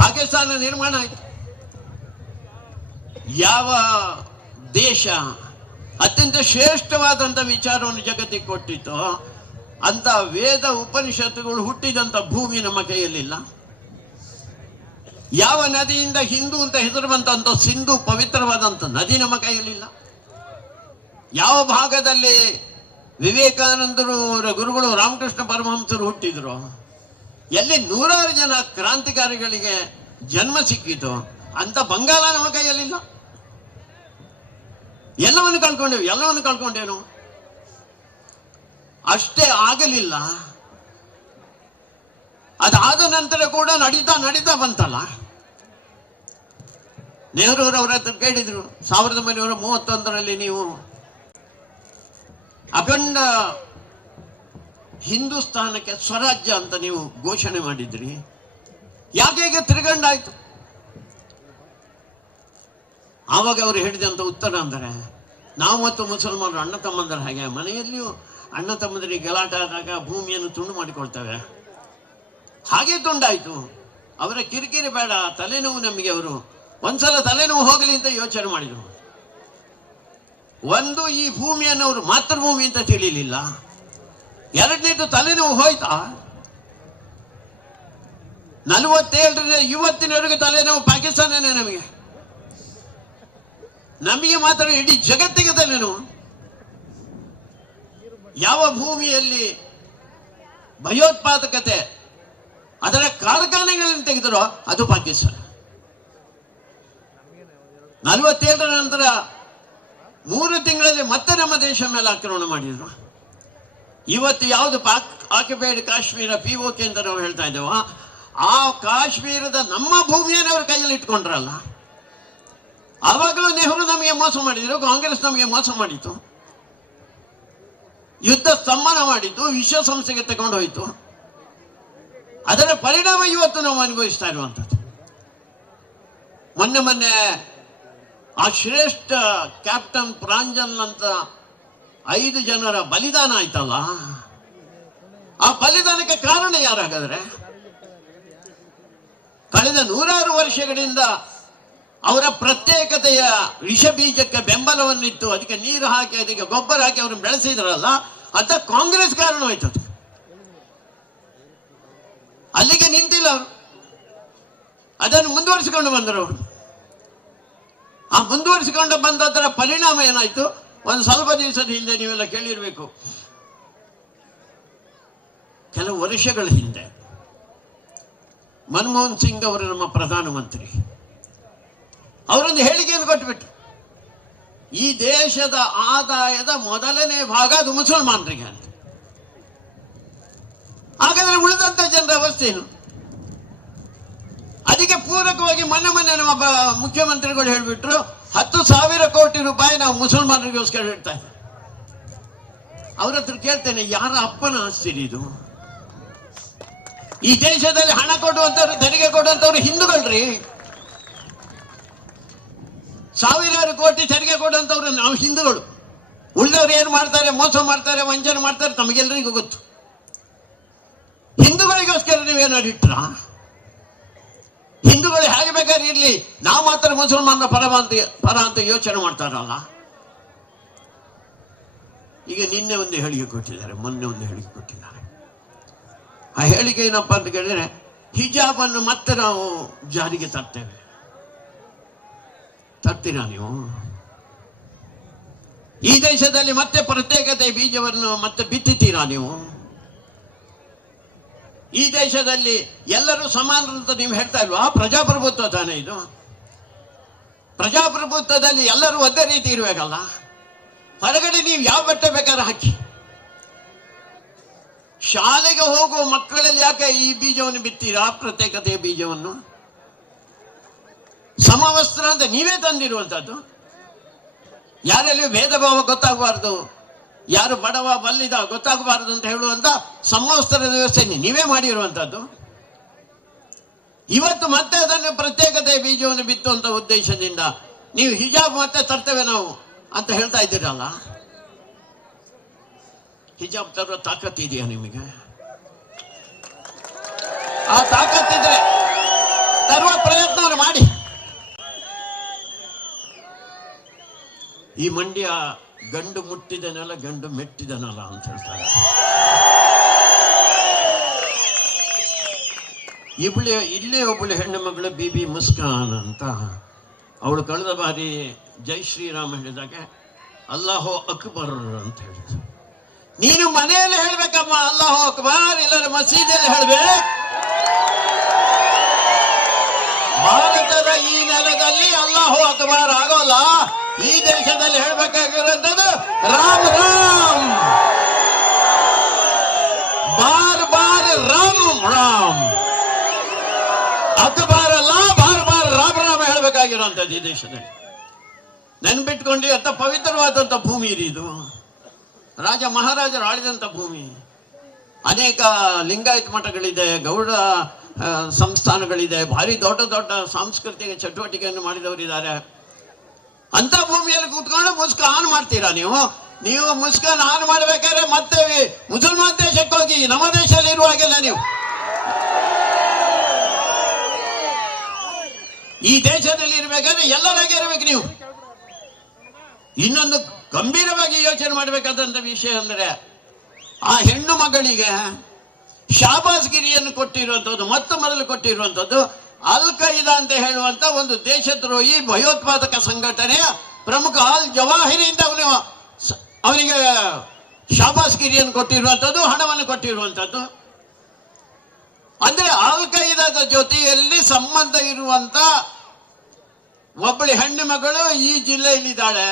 ಪಾಕಿಸ್ತಾನ ನಿರ್ಮಾಣ ಆಯ್ತು. ಯಾವ ದೇಶ ಅತ್ಯಂತ ಶ್ರೇಷ್ಠವಾದಂಥ ವಿಚಾರವನ್ನು ಜಗತ್ತಿಗೆ ಕೊಟ್ಟಿತ್ತು, ಅಂತ ವೇದ ಉಪನಿಷತ್ತುಗಳು ಹುಟ್ಟಿದಂಥ ಭೂಮಿ ನಮ್ಮ ಕೈಯಲ್ಲಿಲ್ಲ. ಯಾವ ನದಿಯಿಂದ ಹಿಂದೂ ಅಂತ ಹೆಸರು ಬಂತ ಸಿಂಧು ಪವಿತ್ರವಾದಂಥ ನದಿ ನಮ್ಮ ಕೈಯಲ್ಲಿಲ್ಲ. ಯಾವ ಭಾಗದಲ್ಲಿ ವಿವೇಕಾನಂದರು ಅವರ ಗುರುಗಳು ರಾಮಕೃಷ್ಣ ಪರಮಹಂಸರು ಹುಟ್ಟಿದ್ರು, ಎಲ್ಲಿ ನೂರಾರು ಜನ ಕ್ರಾಂತಿಕಾರಿಗಳಿಗೆ ಜನ್ಮ ಸಿಕ್ಕಿತು, ಅಂತ ಬಂಗಾಳ ನಮ್ಮ ಕೈಯಲ್ಲಿಲ್ಲ. ಎಲ್ಲವನ್ನು ಕಳ್ಕೊಂಡೇನು. ಅಷ್ಟೇ ಆಗಲಿಲ್ಲ. ಅದಾದ ನಂತರ ಕೂಡ ನಡೀತಾ ಬಂತಲ್ಲ. ನೆಹರೂರವರ ಹತ್ರ ಕೇಳಿದ್ರು, 1931ರಲ್ಲಿ ನೀವು ಅಖಂಡ ಹಿಂದೂಸ್ತಾನಕ್ಕೆ ಸ್ವರಾಜ್ಯ ಅಂತ ನೀವು ಘೋಷಣೆ ಮಾಡಿದ್ರಿ, ಯಾಕೆ ಈಗ ತ್ರಿಗಂಡ ಆಯ್ತು? ಆವಾಗ ಅವರು ಹೇಳಿದಂತ ಉತ್ತರ ಅಂದರೆ, ನಾವು ಮತ್ತು ಮುಸಲ್ಮಾನರು ಅಣ್ಣ ತಮ್ಮಂದರ ಹಾಗೆ, ಮನೆಯಲ್ಲಿಯೂ ಅಣ್ಣ ತಮ್ಮಂದರಿಗೆ ಗಲಾಟೆ ಆದಾಗ ಭೂಮಿಯನ್ನು ತುಂಡು ಮಾಡಿಕೊಳ್ತೇವೆ, ಹಾಗೆ ತುಂಡಾಯ್ತು. ಅವರ ಕಿರಿಕಿರಿ ಬೇಡ, ತಲೆನೋವು ನಮಗೆ. ಅವರು ಒಂದ್ಸಲ ತಲೆನೋವು ಹೋಗಲಿ ಅಂತ ಯೋಚನೆ ಮಾಡಿದರು. ಒಂದು, ಈ ಭೂಮಿಯನ್ನು ಅವರು ಮಾತೃಭೂಮಿ ಅಂತ ತಿಳಿಲಿಲ್ಲ. ಎರಡನೇದು, ತಲೆನೋವು ಹೋಯ್ತಾ? 47 ಇವತ್ತಿನವರೆಗೂ ತಲೆನೋವು ಪಾಕಿಸ್ತಾನನೇ ನಮಗೆ ಮಾತ್ರ ಇಡೀ ಜಗತ್ತಿಗೆ ತಲೆನೋವು. ಯಾವ ಭೂಮಿಯಲ್ಲಿ ಭಯೋತ್ಪಾದಕತೆ ಅದರ ಕಾರ್ಖಾನೆಗಳನ್ನು ತೆಗೆದರೋ ಅದು ಪಾಕಿಸ್ತಾನ. 47 ನಂತರ 3 ತಿಂಗಳಲ್ಲಿ ಮತ್ತೆ ನಮ್ಮ ದೇಶ ಮೇಲೆ ಆಕ್ರಮಣ ಮಾಡಿದ್ರು. ಇವತ್ತು ಯಾವುದು ಪಾಕ್ ಆಕ್ಯುಪೈಡ್ ಕಾಶ್ಮೀರ POK ಅಂತ ನಾವು ಹೇಳ್ತಾ ಇದ್ದೇವ, ಆ ಕಾಶ್ಮೀರದ ನಮ್ಮ ಭೂಮಿಯನ್ನು ಅವ್ರ ಕೈಯಲ್ಲಿ ಇಟ್ಕೊಂಡ್ರಲ್ಲ. ಆವಾಗಲೂ ನೆಹರು ನಮಗೆ ಮೋಸ ಮಾಡಿದ್ರು, ಕಾಂಗ್ರೆಸ್ ನಮಗೆ ಮೋಸ ಮಾಡಿತು, ಯುದ್ಧ ಸ್ತಂಭನ ಮಾಡಿತು, ವಿಶ್ವಸಂಸ್ಥೆಗೆ ತಗೊಂಡು ಹೋಯಿತು. ಅದರ ಪರಿಣಾಮ ಇವತ್ತು ನಾವು ಅನುಭವಿಸ್ತಾ ಇರುವಂಥದ್ದು. ಮೊನ್ನೆ ಆ ಶ್ರೇಷ್ಠ ಕ್ಯಾಪ್ಟನ್ ಪ್ರಾಂಜಲ್ ಅಂತ 5 ಜನರ ಬಲಿದಾನ ಆಯ್ತಲ್ಲ, ಆ ಬಲಿದಾನಕ್ಕೆ ಕಾರಣ ಯಾರಾಗಾದ್ರೆ? ಕಳೆದ 100 ವರ್ಷಗಳಿಂದ ಅವರ ಪ್ರತ್ಯೇಕತೆಯ ವಿಷ ಬೀಜಕ್ಕೆ ಬೆಂಬಲವನ್ನಿತ್ತು, ಅದಕ್ಕೆ ನೀರು ಹಾಕಿ, ಅದಕ್ಕೆ ಗೊಬ್ಬರ ಹಾಕಿ ಅವ್ರನ್ನ ಬೆಳೆಸಿದ್ರಲ್ಲ, ಅದ ಕಾಂಗ್ರೆಸ್ ಕಾರಣವಾಯ್ತದೆ. ಅಲ್ಲಿಗೆ ನಿಂತಿಲ್ಲ ಅವರು, ಅದನ್ನು ಮುಂದುವರಿಸಿಕೊಂಡು ಬಂದರು ಅವರು. ಆ ಮುಂದುವರಿಸಿಕೊಂಡು ಬಂದದರ ಪರಿಣಾಮ ಏನಾಯ್ತು? ಒಂದು ಸ್ವಲ್ಪ ದಿವಸದ ಹಿಂದೆ ನೀವೆಲ್ಲ ಕೇಳಿರ್ಬೇಕು, ಕೆಲವು ವರ್ಷಗಳ ಹಿಂದೆ ಮನಮೋಹನ್ ಸಿಂಗ್ ಅವರು, ನಮ್ಮ ಪ್ರಧಾನಮಂತ್ರಿ, ಅವರೊಂದು ಹೇಳಿಕೆಯನ್ನು ಕೊಟ್ಟುಬಿಟ್ರು. ಈ ದೇಶದ ಆದಾಯದ ಮೊದಲನೇ ಭಾಗ ಅದು ಮುಸಲ್ಮಾನರಿಗೆ ಅಂತ. ಹಾಗಾದ್ರೆ ಉಳಿದಂತ ಜನರ ಅವಸ್ಥೆ ಏನು? ಅದಕ್ಕೆ ಪೂರಕವಾಗಿ ಮೊನ್ನೆ ನಮ್ಮ ಮುಖ್ಯಮಂತ್ರಿಗಳು ಹೇಳಿಬಿಟ್ರು, 10,000 ಕೋಟಿ ರೂಪಾಯಿ ನಾವು ಮುಸಲ್ಮಾನರಿಗೋಸ್ಕರ ಇಡ್ತಾ ಇದ್ದೀವಿ. ಅವ್ರ ಹತ್ರ ಕೇಳ್ತೇನೆ, ಯಾರ ಅಪ್ಪನ ಆಸ್ತಿ ಇದು? ಈ ದೇಶದಲ್ಲಿ ಹಣ ಕೊಡುವಂತವ್ರು, ತೆರಿಗೆ ಕೊಡುವಂತವ್ರು ಹಿಂದೂಗಳ್ರಿ. 1,000 ಕೋಟಿ ತೆರಿಗೆ ಕೊಡುವಂತವ್ರು ನಾವು ಹಿಂದೂಗಳು. ಉಳಿದವ್ರು ಏನು ಮಾಡ್ತಾರೆ? ಮೋಸ ಮಾಡ್ತಾರೆ, ವಂಚನೆ ಮಾಡ್ತಾರೆ, ತಮಗೆಲ್ಲರಿಗೂ ಗೊತ್ತು. ಹಿಂದೂಗಳಿಗೋಸ್ಕರ ನೀವೇನಾದ್ರು ಇಟ್ರ? ಹಿಂದೂಗಳು ಹೇಗೆ ಬೇಕಾದ್ರೆ ಇರ್ಲಿ, ನಾವು ಮಾತ್ರ ಮುಸಲ್ಮಾನರ ಪರ ಅಂತ ಯೋಚನೆ ಮಾಡ್ತಾರಲ್ಲ. ಈಗ ನಿನ್ನೆ ಒಂದು ಹೇಳಿಕೆ ಕೊಟ್ಟಿದ್ದಾರೆ, ಮೊನ್ನೆ ಒಂದು ಹೇಳಿಕೆ ಕೊಟ್ಟಿದ್ದಾರೆ. ಆ ಹೇಳಿಕೆ ಏನಪ್ಪಾ ಅಂತ ಕೇಳಿದ್ರೆ, ಹಿಜಾಬ್ ಅನ್ನು ಮತ್ತೆ ನಾವು ಜಾರಿಗೆ ತರ್ತೇವೆ. ತರ್ತೀರಾ ನೀವು? ಈ ದೇಶದಲ್ಲಿ ಮತ್ತೆ ಪ್ರತ್ಯೇಕತೆ ಬೀಜವನ್ನು ಮತ್ತೆ ಬಿತ್ತುತ್ತೀರಾ ನೀವು? ಈ ದೇಶದಲ್ಲಿ ಎಲ್ಲರೂ ಸಮಾನರು ಅಂತ ನೀವು ಹೇಳ್ತಾ ಇಲ್ವಾ? ಪ್ರಜಾಪ್ರಭುತ್ವ ತಾನೇ ಇದು. ಪ್ರಜಾಪ್ರಭುತ್ವದಲ್ಲಿ ಎಲ್ಲರೂ ಒಂದೇ ರೀತಿ ಇರಬೇಕಲ್ಲ. ಹೊರಗಡೆ ನೀವು ಯಾವ ಬಟ್ಟೆ ಬೇಕಾದ್ರೆ ಹಾಕಿ. ಶಾಲೆಗೆ ಹೋಗುವ ಮಕ್ಕಳಲ್ಲಿ ಯಾಕೆ ಈ ಬೀಜವನ್ನು ಬಿತ್ತೀರಾ? ಪ್ರತ್ಯೇಕತೆಯ ಬೀಜವನ್ನು. ಸಮವಸ್ತ್ರ ಅಂತ ನೀವೇ ತಂದಿರುವಂತದ್ದು. ಯಾರಲ್ಲಿ ಭೇದ ಭಾವ ಗೊತ್ತಾಗಬಾರ್ದು, ಯಾರು ಬಡವ ಬಲ್ಲಿದ ಗೊತ್ತಾಗಬಾರದು ಅಂತ ಹೇಳುವಂತ ಸಮವಸ್ತ್ರದ ವ್ಯವಸ್ಥೆ ನೀವೇ ಮಾಡಿರುವಂತದ್ದು. ಇವತ್ತು ಮತ್ತೆ ಅದನ್ನು ಪ್ರತ್ಯೇಕತೆ ಬೀಜವನ್ನು ಬಿತ್ತುವಂತ ಉದ್ದೇಶದಿಂದ ನೀವು ಹಿಜಾಬ್ ಮತ್ತೆ ತರ್ತೇವೆ ನಾವು ಅಂತ ಹೇಳ್ತಾ ಇದ್ದೀರಲ್ಲ. ಹಿಜಾಬ್ ತರುವ ತಾಕತ್ತಿದೆಯಾ ನಿಮಗೆ? ಆ ತಾಕತ್ತಿದ್ರೆ ತರುವ ಪ್ರಯತ್ನ ಮಾಡಿ. ಈ ಮಂಡ್ಯ ಗಂಡು ಮುಟ್ಟಿದ ನೆಲ, ಗಂಡು ಮೆಟ್ಟಿದ ನೆಲ ಅಂತ ಹೇಳ್ತಾರೆ. ಇಲ್ಲೇ ಒಬ್ಬಳು ಹೆಣ್ಣು ಮಗಳು ಬಿಬಿ ಮುಸ್ಕಾನ್ ಅಂತ, ಅವಳು ಕಳೆದ ಬಾರಿ ಜೈ ಶ್ರೀರಾಮ್ ಹೇಳಿದಾಗ ಅಲ್ಲಾಹೋ ಅಕ್ಬರ್ ಅಂತ ಹೇಳಿದ್ರು. ನೀನು ಮನೆಯಲ್ಲಿ ಹೇಳ್ಬೇಕಮ್ಮ ಅಲ್ಲಾಹೋ ಅಕ್ಬರ್, ಇಲ್ಲರ ಮಸೀದಿಯಲ್ಲಿ ಹೇಳ್ಬೇಕು. ಭಾರತದ ಈ ನೆಲದಲ್ಲಿ ಅಲ್ಲಾಹೋ ಅಕ್ಬರ್ ಆಗೋಲ್ಲ. ಈ ದೇಶದಲ್ಲಿ ಹೇಳ್ಬೇಕಾಗಿರುವಂತದ್ದು ರಾಮ್ ರಾಮ್, ಬಾರ್ ಬಾರ್ ರಾಮ್ ರಾಮ್, ಅಕ್ಬರ್ ಅಲ್ಲ, ಬಾರ್ ಬಾರ್ ರಾಮ್ ರಾಮ್ ಹೇಳ್ಬೇಕಾಗಿರುವಂತದ್ದು ಈ ದೇಶದಲ್ಲಿ. ನೆನ್ಬಿಟ್ಕೊಂಡು ಅಂತ ಪವಿತ್ರವಾದಂತ ಭೂಮಿ ಇದು. ರಾಜ ಮಹಾರಾಜರು ಆಳಿದಂತ ಭೂಮಿ. ಅನೇಕ ಲಿಂಗಾಯತ್ ಮಠಗಳಿದೆ, ಗೌಡ ಸಂಸ್ಥಾನಗಳಿದೆ, ಭಾರಿ ದೊಡ್ಡ ದೊಡ್ಡ ಸಾಂಸ್ಕೃತಿಕ ಚಟುವಟಿಕೆಯನ್ನು ಮಾಡಿದವರಿದ್ದಾರೆ. ಅಂತ ಭೂಮಿಯಲ್ಲಿ ಕೂತ್ಕೊಂಡು ಮುಸ್ಕಾನ್ ಮಾಡ್ತೀರಾ ನೀವು? ನೀವು ಮುಸ್ಕಾನ್ ಆನ್ ಮಾಡ್ಬೇಕಾದ್ರೆ ಮತ್ತೆ ಮುಸಲ್ಮಾನ್ ದೇಶಕ್ಕೆ ಹೋಗಿ, ನಮ್ಮ ದೇಶದಲ್ಲಿ ಇರುವಾಗೆಲ್ಲ ನೀವು ಈ ದೇಶದಲ್ಲಿ ಇರ್ಬೇಕಾದ್ರೆ ಎಲ್ಲರಾಗೆ ಇರ್ಬೇಕು ನೀವು. ಇನ್ನೊಂದು ಗಂಭೀರವಾಗಿ ಯೋಚನೆ ಮಾಡಬೇಕಾದಂತ ವಿಷಯ ಅಂದ್ರೆ ಆ ಹೆಣ್ಣು ಮಗಳಿಗೆ ಶಾಬಾಸ್ಗಿರಿಯನ್ನು ಕೊಟ್ಟಿರುವಂತದ್ದು ಮೊತ್ತ ಮೊದಲು ಕೊಟ್ಟಿರುವಂತದ್ದು ಅಲ್ ಖೈದಾ ಅಂತ ಹೇಳುವಂತ ಒಂದು ದೇಶದ್ರೋಹಿ ಭಯೋತ್ಪಾದಕ ಸಂಘಟನೆಯ ಪ್ರಮುಖ ಅಲ್ ಜವಾಹಿರಿಯಿಂದ ಅವನಿಗೆ ಶಾಬಾಸ್ಗಿರಿಯನ್ನು ಕೊಟ್ಟಿರುವಂತದ್ದು, ಹಣವನ್ನು ಕೊಟ್ಟಿರುವಂತದ್ದು. ಅಂದ್ರೆ ಅಲ್ ಖೈದಾದ ಜೊತೆಯಲ್ಲಿ ಸಂಬಂಧ ಇರುವಂತ ಒಬ್ಬಳಿ ಹೆಣ್ಣು ಮಗಳು ಈ ಜಿಲ್ಲೆಯಲ್ಲಿದ್ದಾಳೆ.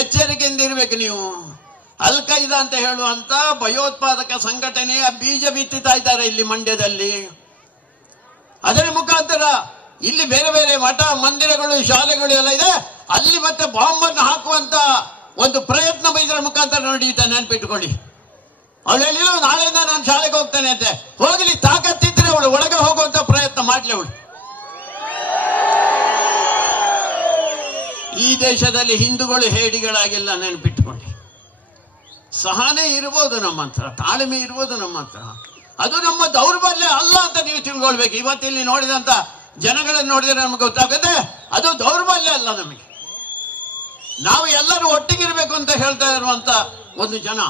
ಎಚ್ಚರಿಕೆಯಿಂದ ಇರ್ಬೇಕು ನೀವು. ಅಲ್ ಖೈದಾ ಅಂತ ಹೇಳುವಂತ ಭಯೋತ್ಪಾದಕ ಸಂಘಟನೆಯ ಬೀಜ ಬಿತ್ತುತ್ತಾ ಇದ್ದಾರೆ ಇಲ್ಲಿ ಮಂಡ್ಯದಲ್ಲಿ. ಅದರ ಮುಖಾಂತರ ಇಲ್ಲಿ ಬೇರೆ ಬೇರೆ ಮಠ ಮಂದಿರಗಳು ಶಾಲೆಗಳು ಎಲ್ಲ ಇದೆ, ಅಲ್ಲಿ ಮತ್ತೆ ಬಾಂಬನ್ನು ಹಾಕುವಂತ ಒಂದು ಪ್ರಯತ್ನ ಇದರ ಮುಖಾಂತರ ನಡೆಯುತ್ತೆ. ನೆನಪಿಟ್ಟುಕೊಳ್ಳಿ. ಅವಳು ಹೇಳಿಲ್ಲ ನಾಳೆಯಿಂದ ನಾನು ಶಾಲೆಗೆ ಹೋಗ್ತೇನೆ ಅಂತ. ಹೋಗಲಿ, ತಾಕತ್ತಿದ್ರೆ ಅವಳು ಒಳಗೆ ಹೋಗುವಂತ ಪ್ರಯತ್ನ ಮಾಡ್ಲಿ ಅವಳು. ಈ ದೇಶದಲ್ಲಿ ಹಿಂದೂಗಳು ಹೇಡಿಗಳಾಗಿಲ್ಲ, ನೆನಪಿಟ್ಟುಕೊಳ್ಳಿ. ಸಹನೆ ಇರ್ಬೋದು ನಮ್ಮ ಹತ್ರ, ತಾಳ್ಮೆ ಇರ್ಬೋದು ನಮ್ಮ ಹತ್ರ, ಅದು ನಮ್ಮ ದೌರ್ಬಲ್ಯ ಅಲ್ಲ ಅಂತ ನೀವು ತಿಳ್ಕೊಳ್ಬೇಕು. ಇವತ್ತಿಲ್ಲಿ ನೋಡಿದಂತ ಜನಗಳನ್ನು ನೋಡಿದ್ರೆ ನಮ್ಗೆ ಗೊತ್ತಾಗುತ್ತೆ ಅದು ದೌರ್ಬಲ್ಯ ಅಲ್ಲ. ನಮಗೆ ನಾವು ಎಲ್ಲರೂ ಒಟ್ಟಿಗಿರ್ಬೇಕು ಅಂತ ಹೇಳ್ತಾ ಇರುವಂತ ಒಂದು ಜನ.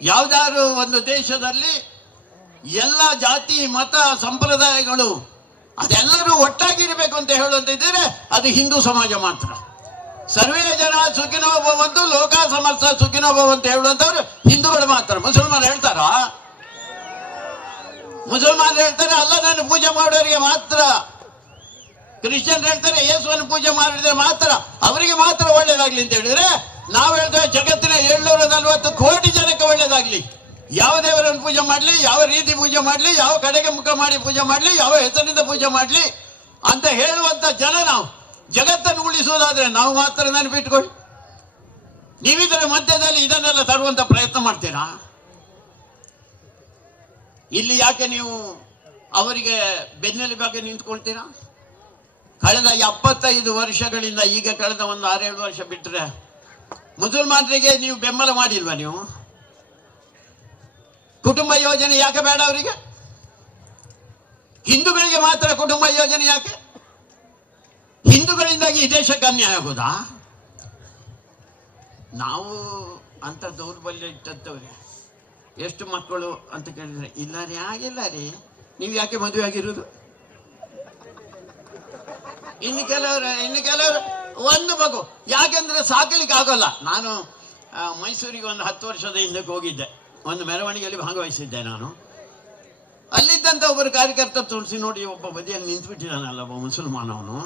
ಯಾವ್ದಾದ್ರು ಒಂದು ದೇಶದಲ್ಲಿ ಎಲ್ಲ ಜಾತಿ ಮತ ಸಂಪ್ರದಾಯಗಳು ಅದೆಲ್ಲರೂ ಒಟ್ಟಾಗಿರ್ಬೇಕು ಅಂತ ಹೇಳುವಂತ ಇದ್ದರೆ ಅದು ಹಿಂದೂ ಸಮಾಜ ಮಾತ್ರ. ಸರ್ವೇ ಜನ ಸುಖಿನೋ ಭವಂತು ಲೋಕ ಸಮಸ್ತ ಸುಖಿನೋ ಭವಂತು ಹೇಳುವಂತವ್ರು ಹಿಂದೂಗಳು ಮಾತ್ರ. ಮುಸಲ್ಮಾನ್ ಹೇಳ್ತಾರ? ಮುಸಲ್ಮಾನ್ ಹೇಳ್ತಾರೆ ಅಲ್ಲ ನಾನು ಪೂಜೆ ಮಾಡೋರಿಗೆ ಮಾತ್ರ. ಕ್ರಿಶ್ಚಿಯನ್ ಹೇಳ್ತಾರೆ ಯೇಸುವನ್ನು ಪೂಜೆ ಮಾಡಿದ್ರೆ ಮಾತ್ರ ಅವರಿಗೆ ಮಾತ್ರ ಒಳ್ಳೇದಾಗ್ಲಿ ಅಂತ ಹೇಳಿದ್ರೆ, ನಾವು ಹೇಳ್ತೇವೆ ಜಗತ್ತಿನ 740 ಕೋಟಿ ಜನಕ್ಕೆ ಒಳ್ಳೇದಾಗ್ಲಿ. ಯಾವ ದೇವರನ್ನು ಪೂಜೆ ಮಾಡ್ಲಿ, ಯಾವ ರೀತಿ ಪೂಜೆ ಮಾಡ್ಲಿ, ಯಾವ ಕಡೆಗೆ ಮುಖ ಮಾಡಿ ಪೂಜೆ ಮಾಡ್ಲಿ, ಯಾವ ಹೆಸರಿನಿಂದ ಪೂಜೆ ಮಾಡ್ಲಿ ಅಂತ ಹೇಳುವಂತ ಜನ ನಾವು. ಜಗತ್ತನ್ನು ಉಳಿಸುವುದಾದ್ರೆ ನಾವು ಮಾತ್ರ ನೆನಪಿಟ್ಕೊಳ್ಳಿ. ನೀವಿದ್ರೆ ಮಧ್ಯದಲ್ಲಿ ಇದನ್ನೆಲ್ಲ ತರುವಂತ ಪ್ರಯತ್ನ ಮಾಡ್ತೀರಾ? ಇಲ್ಲಿ ಯಾಕೆ ನೀವು ಅವರಿಗೆ ಬೆನ್ನೆಲುಬಾಗಿ ನಿಂತ್ಕೊಳ್ತೀರಾ? ಕಳೆದ 75 ವರ್ಷಗಳಿಂದ ಈಗ ಕಳೆದ ಒಂದು 6-7 ವರ್ಷ ಬಿಟ್ಟರೆ ಮುಸಲ್ಮಾನರಿಗೆ ನೀವು ಬೆಂಬಲ ಮಾಡಿಲ್ವಾ? ನೀವು ಕುಟುಂಬ ಯೋಜನೆ ಯಾಕೆ ಬೇಡ ಅವರಿಗೆ? ಹಿಂದೂಗಳಿಗೆ ಮಾತ್ರ ಕುಟುಂಬ ಯೋಜನೆ ಯಾಕೆ? ಹಿಂದೂಗಳಿಂದಾಗಿ ಈ ದೇಶಕ್ಕೆ ಅನ್ಯಾಯ ಆಗುದಾ? ನಾವು ಅಂತ ದೌರ್ಬಲ್ಯ ಇಟ್ಟಂತವ್ರೆ. ಎಷ್ಟು ಮಕ್ಕಳು ಅಂತ ಕೇಳಿದ್ರೆ ಇಲ್ಲ ರೀ, ಆಗಿಲ್ಲ ರೀ. ನೀವು ಯಾಕೆ ಮದುವೆ ಆಗಿರೋದು? ಇನ್ನು ಕೆಲವರು ಒಂದು ಮಗು ಯಾಕೆಂದ್ರೆ ಸಾಕಲಿಕ್ಕೆ ಆಗೋಲ್ಲ. ನಾನು ಮೈಸೂರಿಗೆ ಒಂದು 10 ವರ್ಷದ ಹಿಂದಕ್ಕೆ ಹೋಗಿದ್ದೆ, ಒಂದು ಮೆರವಣಿಗೆಯಲ್ಲಿ ಭಾಗವಹಿಸಿದ್ದೆ ನಾನು. ಅಲ್ಲಿದ್ದಂತ ಒಬ್ಬರು ಕಾರ್ಯಕರ್ತ ತೋರಿಸಿ ನೋಡಿ, ಒಬ್ಬ ಬದಿಯಲ್ಲಿ ನಿಂತುಬಿಟ್ಟಿದ್ದಾನಲ್ಲ ಒಬ್ಬ ಮುಸಲ್ಮಾನವನು,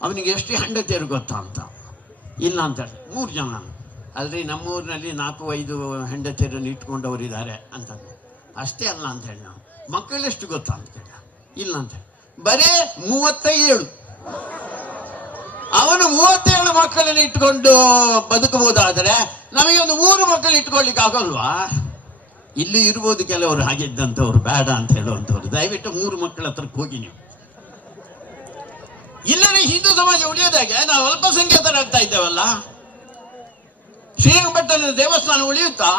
ಅವನಿಗೆ ಎಷ್ಟು ಹೆಂಡತಿಯರು ಗೊತ್ತಾ ಅಂತ. ಇಲ್ಲ ಅಂತ ಹೇಳಿ 3 ಜನ. ಅಲ್ರಿ ನಮ್ಮೂರಿನಲ್ಲಿ 4-5 ಹೆಂಡತಿಯರನ್ನು ಇಟ್ಕೊಂಡವರಿದ್ದಾರೆ ಅಂತ. ಅಷ್ಟೇ ಅಲ್ಲ ಅಂತ ಹೇಳಿ ನಾವು ಮಕ್ಕಳೆಷ್ಟು ಗೊತ್ತಾ ಅಂತ ಕೇಳ. ಇಲ್ಲ ಅಂತ ಹೇಳಿ ಬರೇ 37. ಅವನು 37 ಮಕ್ಕಳನ್ನು ಇಟ್ಕೊಂಡು ಬದುಕಬಹುದಾದ್ರೆ ನಮಗೆ ಒಂದು 3 ಮಕ್ಕಳು ಇಟ್ಕೊಳ್ಲಿಕ್ಕೆ ಆಗೋಲ್ವಾ? ಇಲ್ಲಿ ಇರ್ಬೋದು ಕೆಲವರು ಹಾಗಿದ್ದಂಥವ್ರು, ಬೇಡ ಅಂತ ಹೇಳುವಂಥವ್ರು. ದಯವಿಟ್ಟು 3 ಮಕ್ಕಳ ಹತ್ರಕ್ಕೆ ಹೋಗಿ ನೀವು. ಇಲ್ಲವೇ ಹಿಂದೂ ಸಮಾಜ ಉಳಿಯೋದಾಗೆ ನಾವು ಅಲ್ಪಸಂಖ್ಯಾತರಾಗ್ತಾ ಇದ್ದೇವಲ್ಲ. ಶ್ರೀರಂಗಪಟ್ಟಣದ ದೇವಸ್ಥಾನ ಉಳಿಯುತ್ತಾ?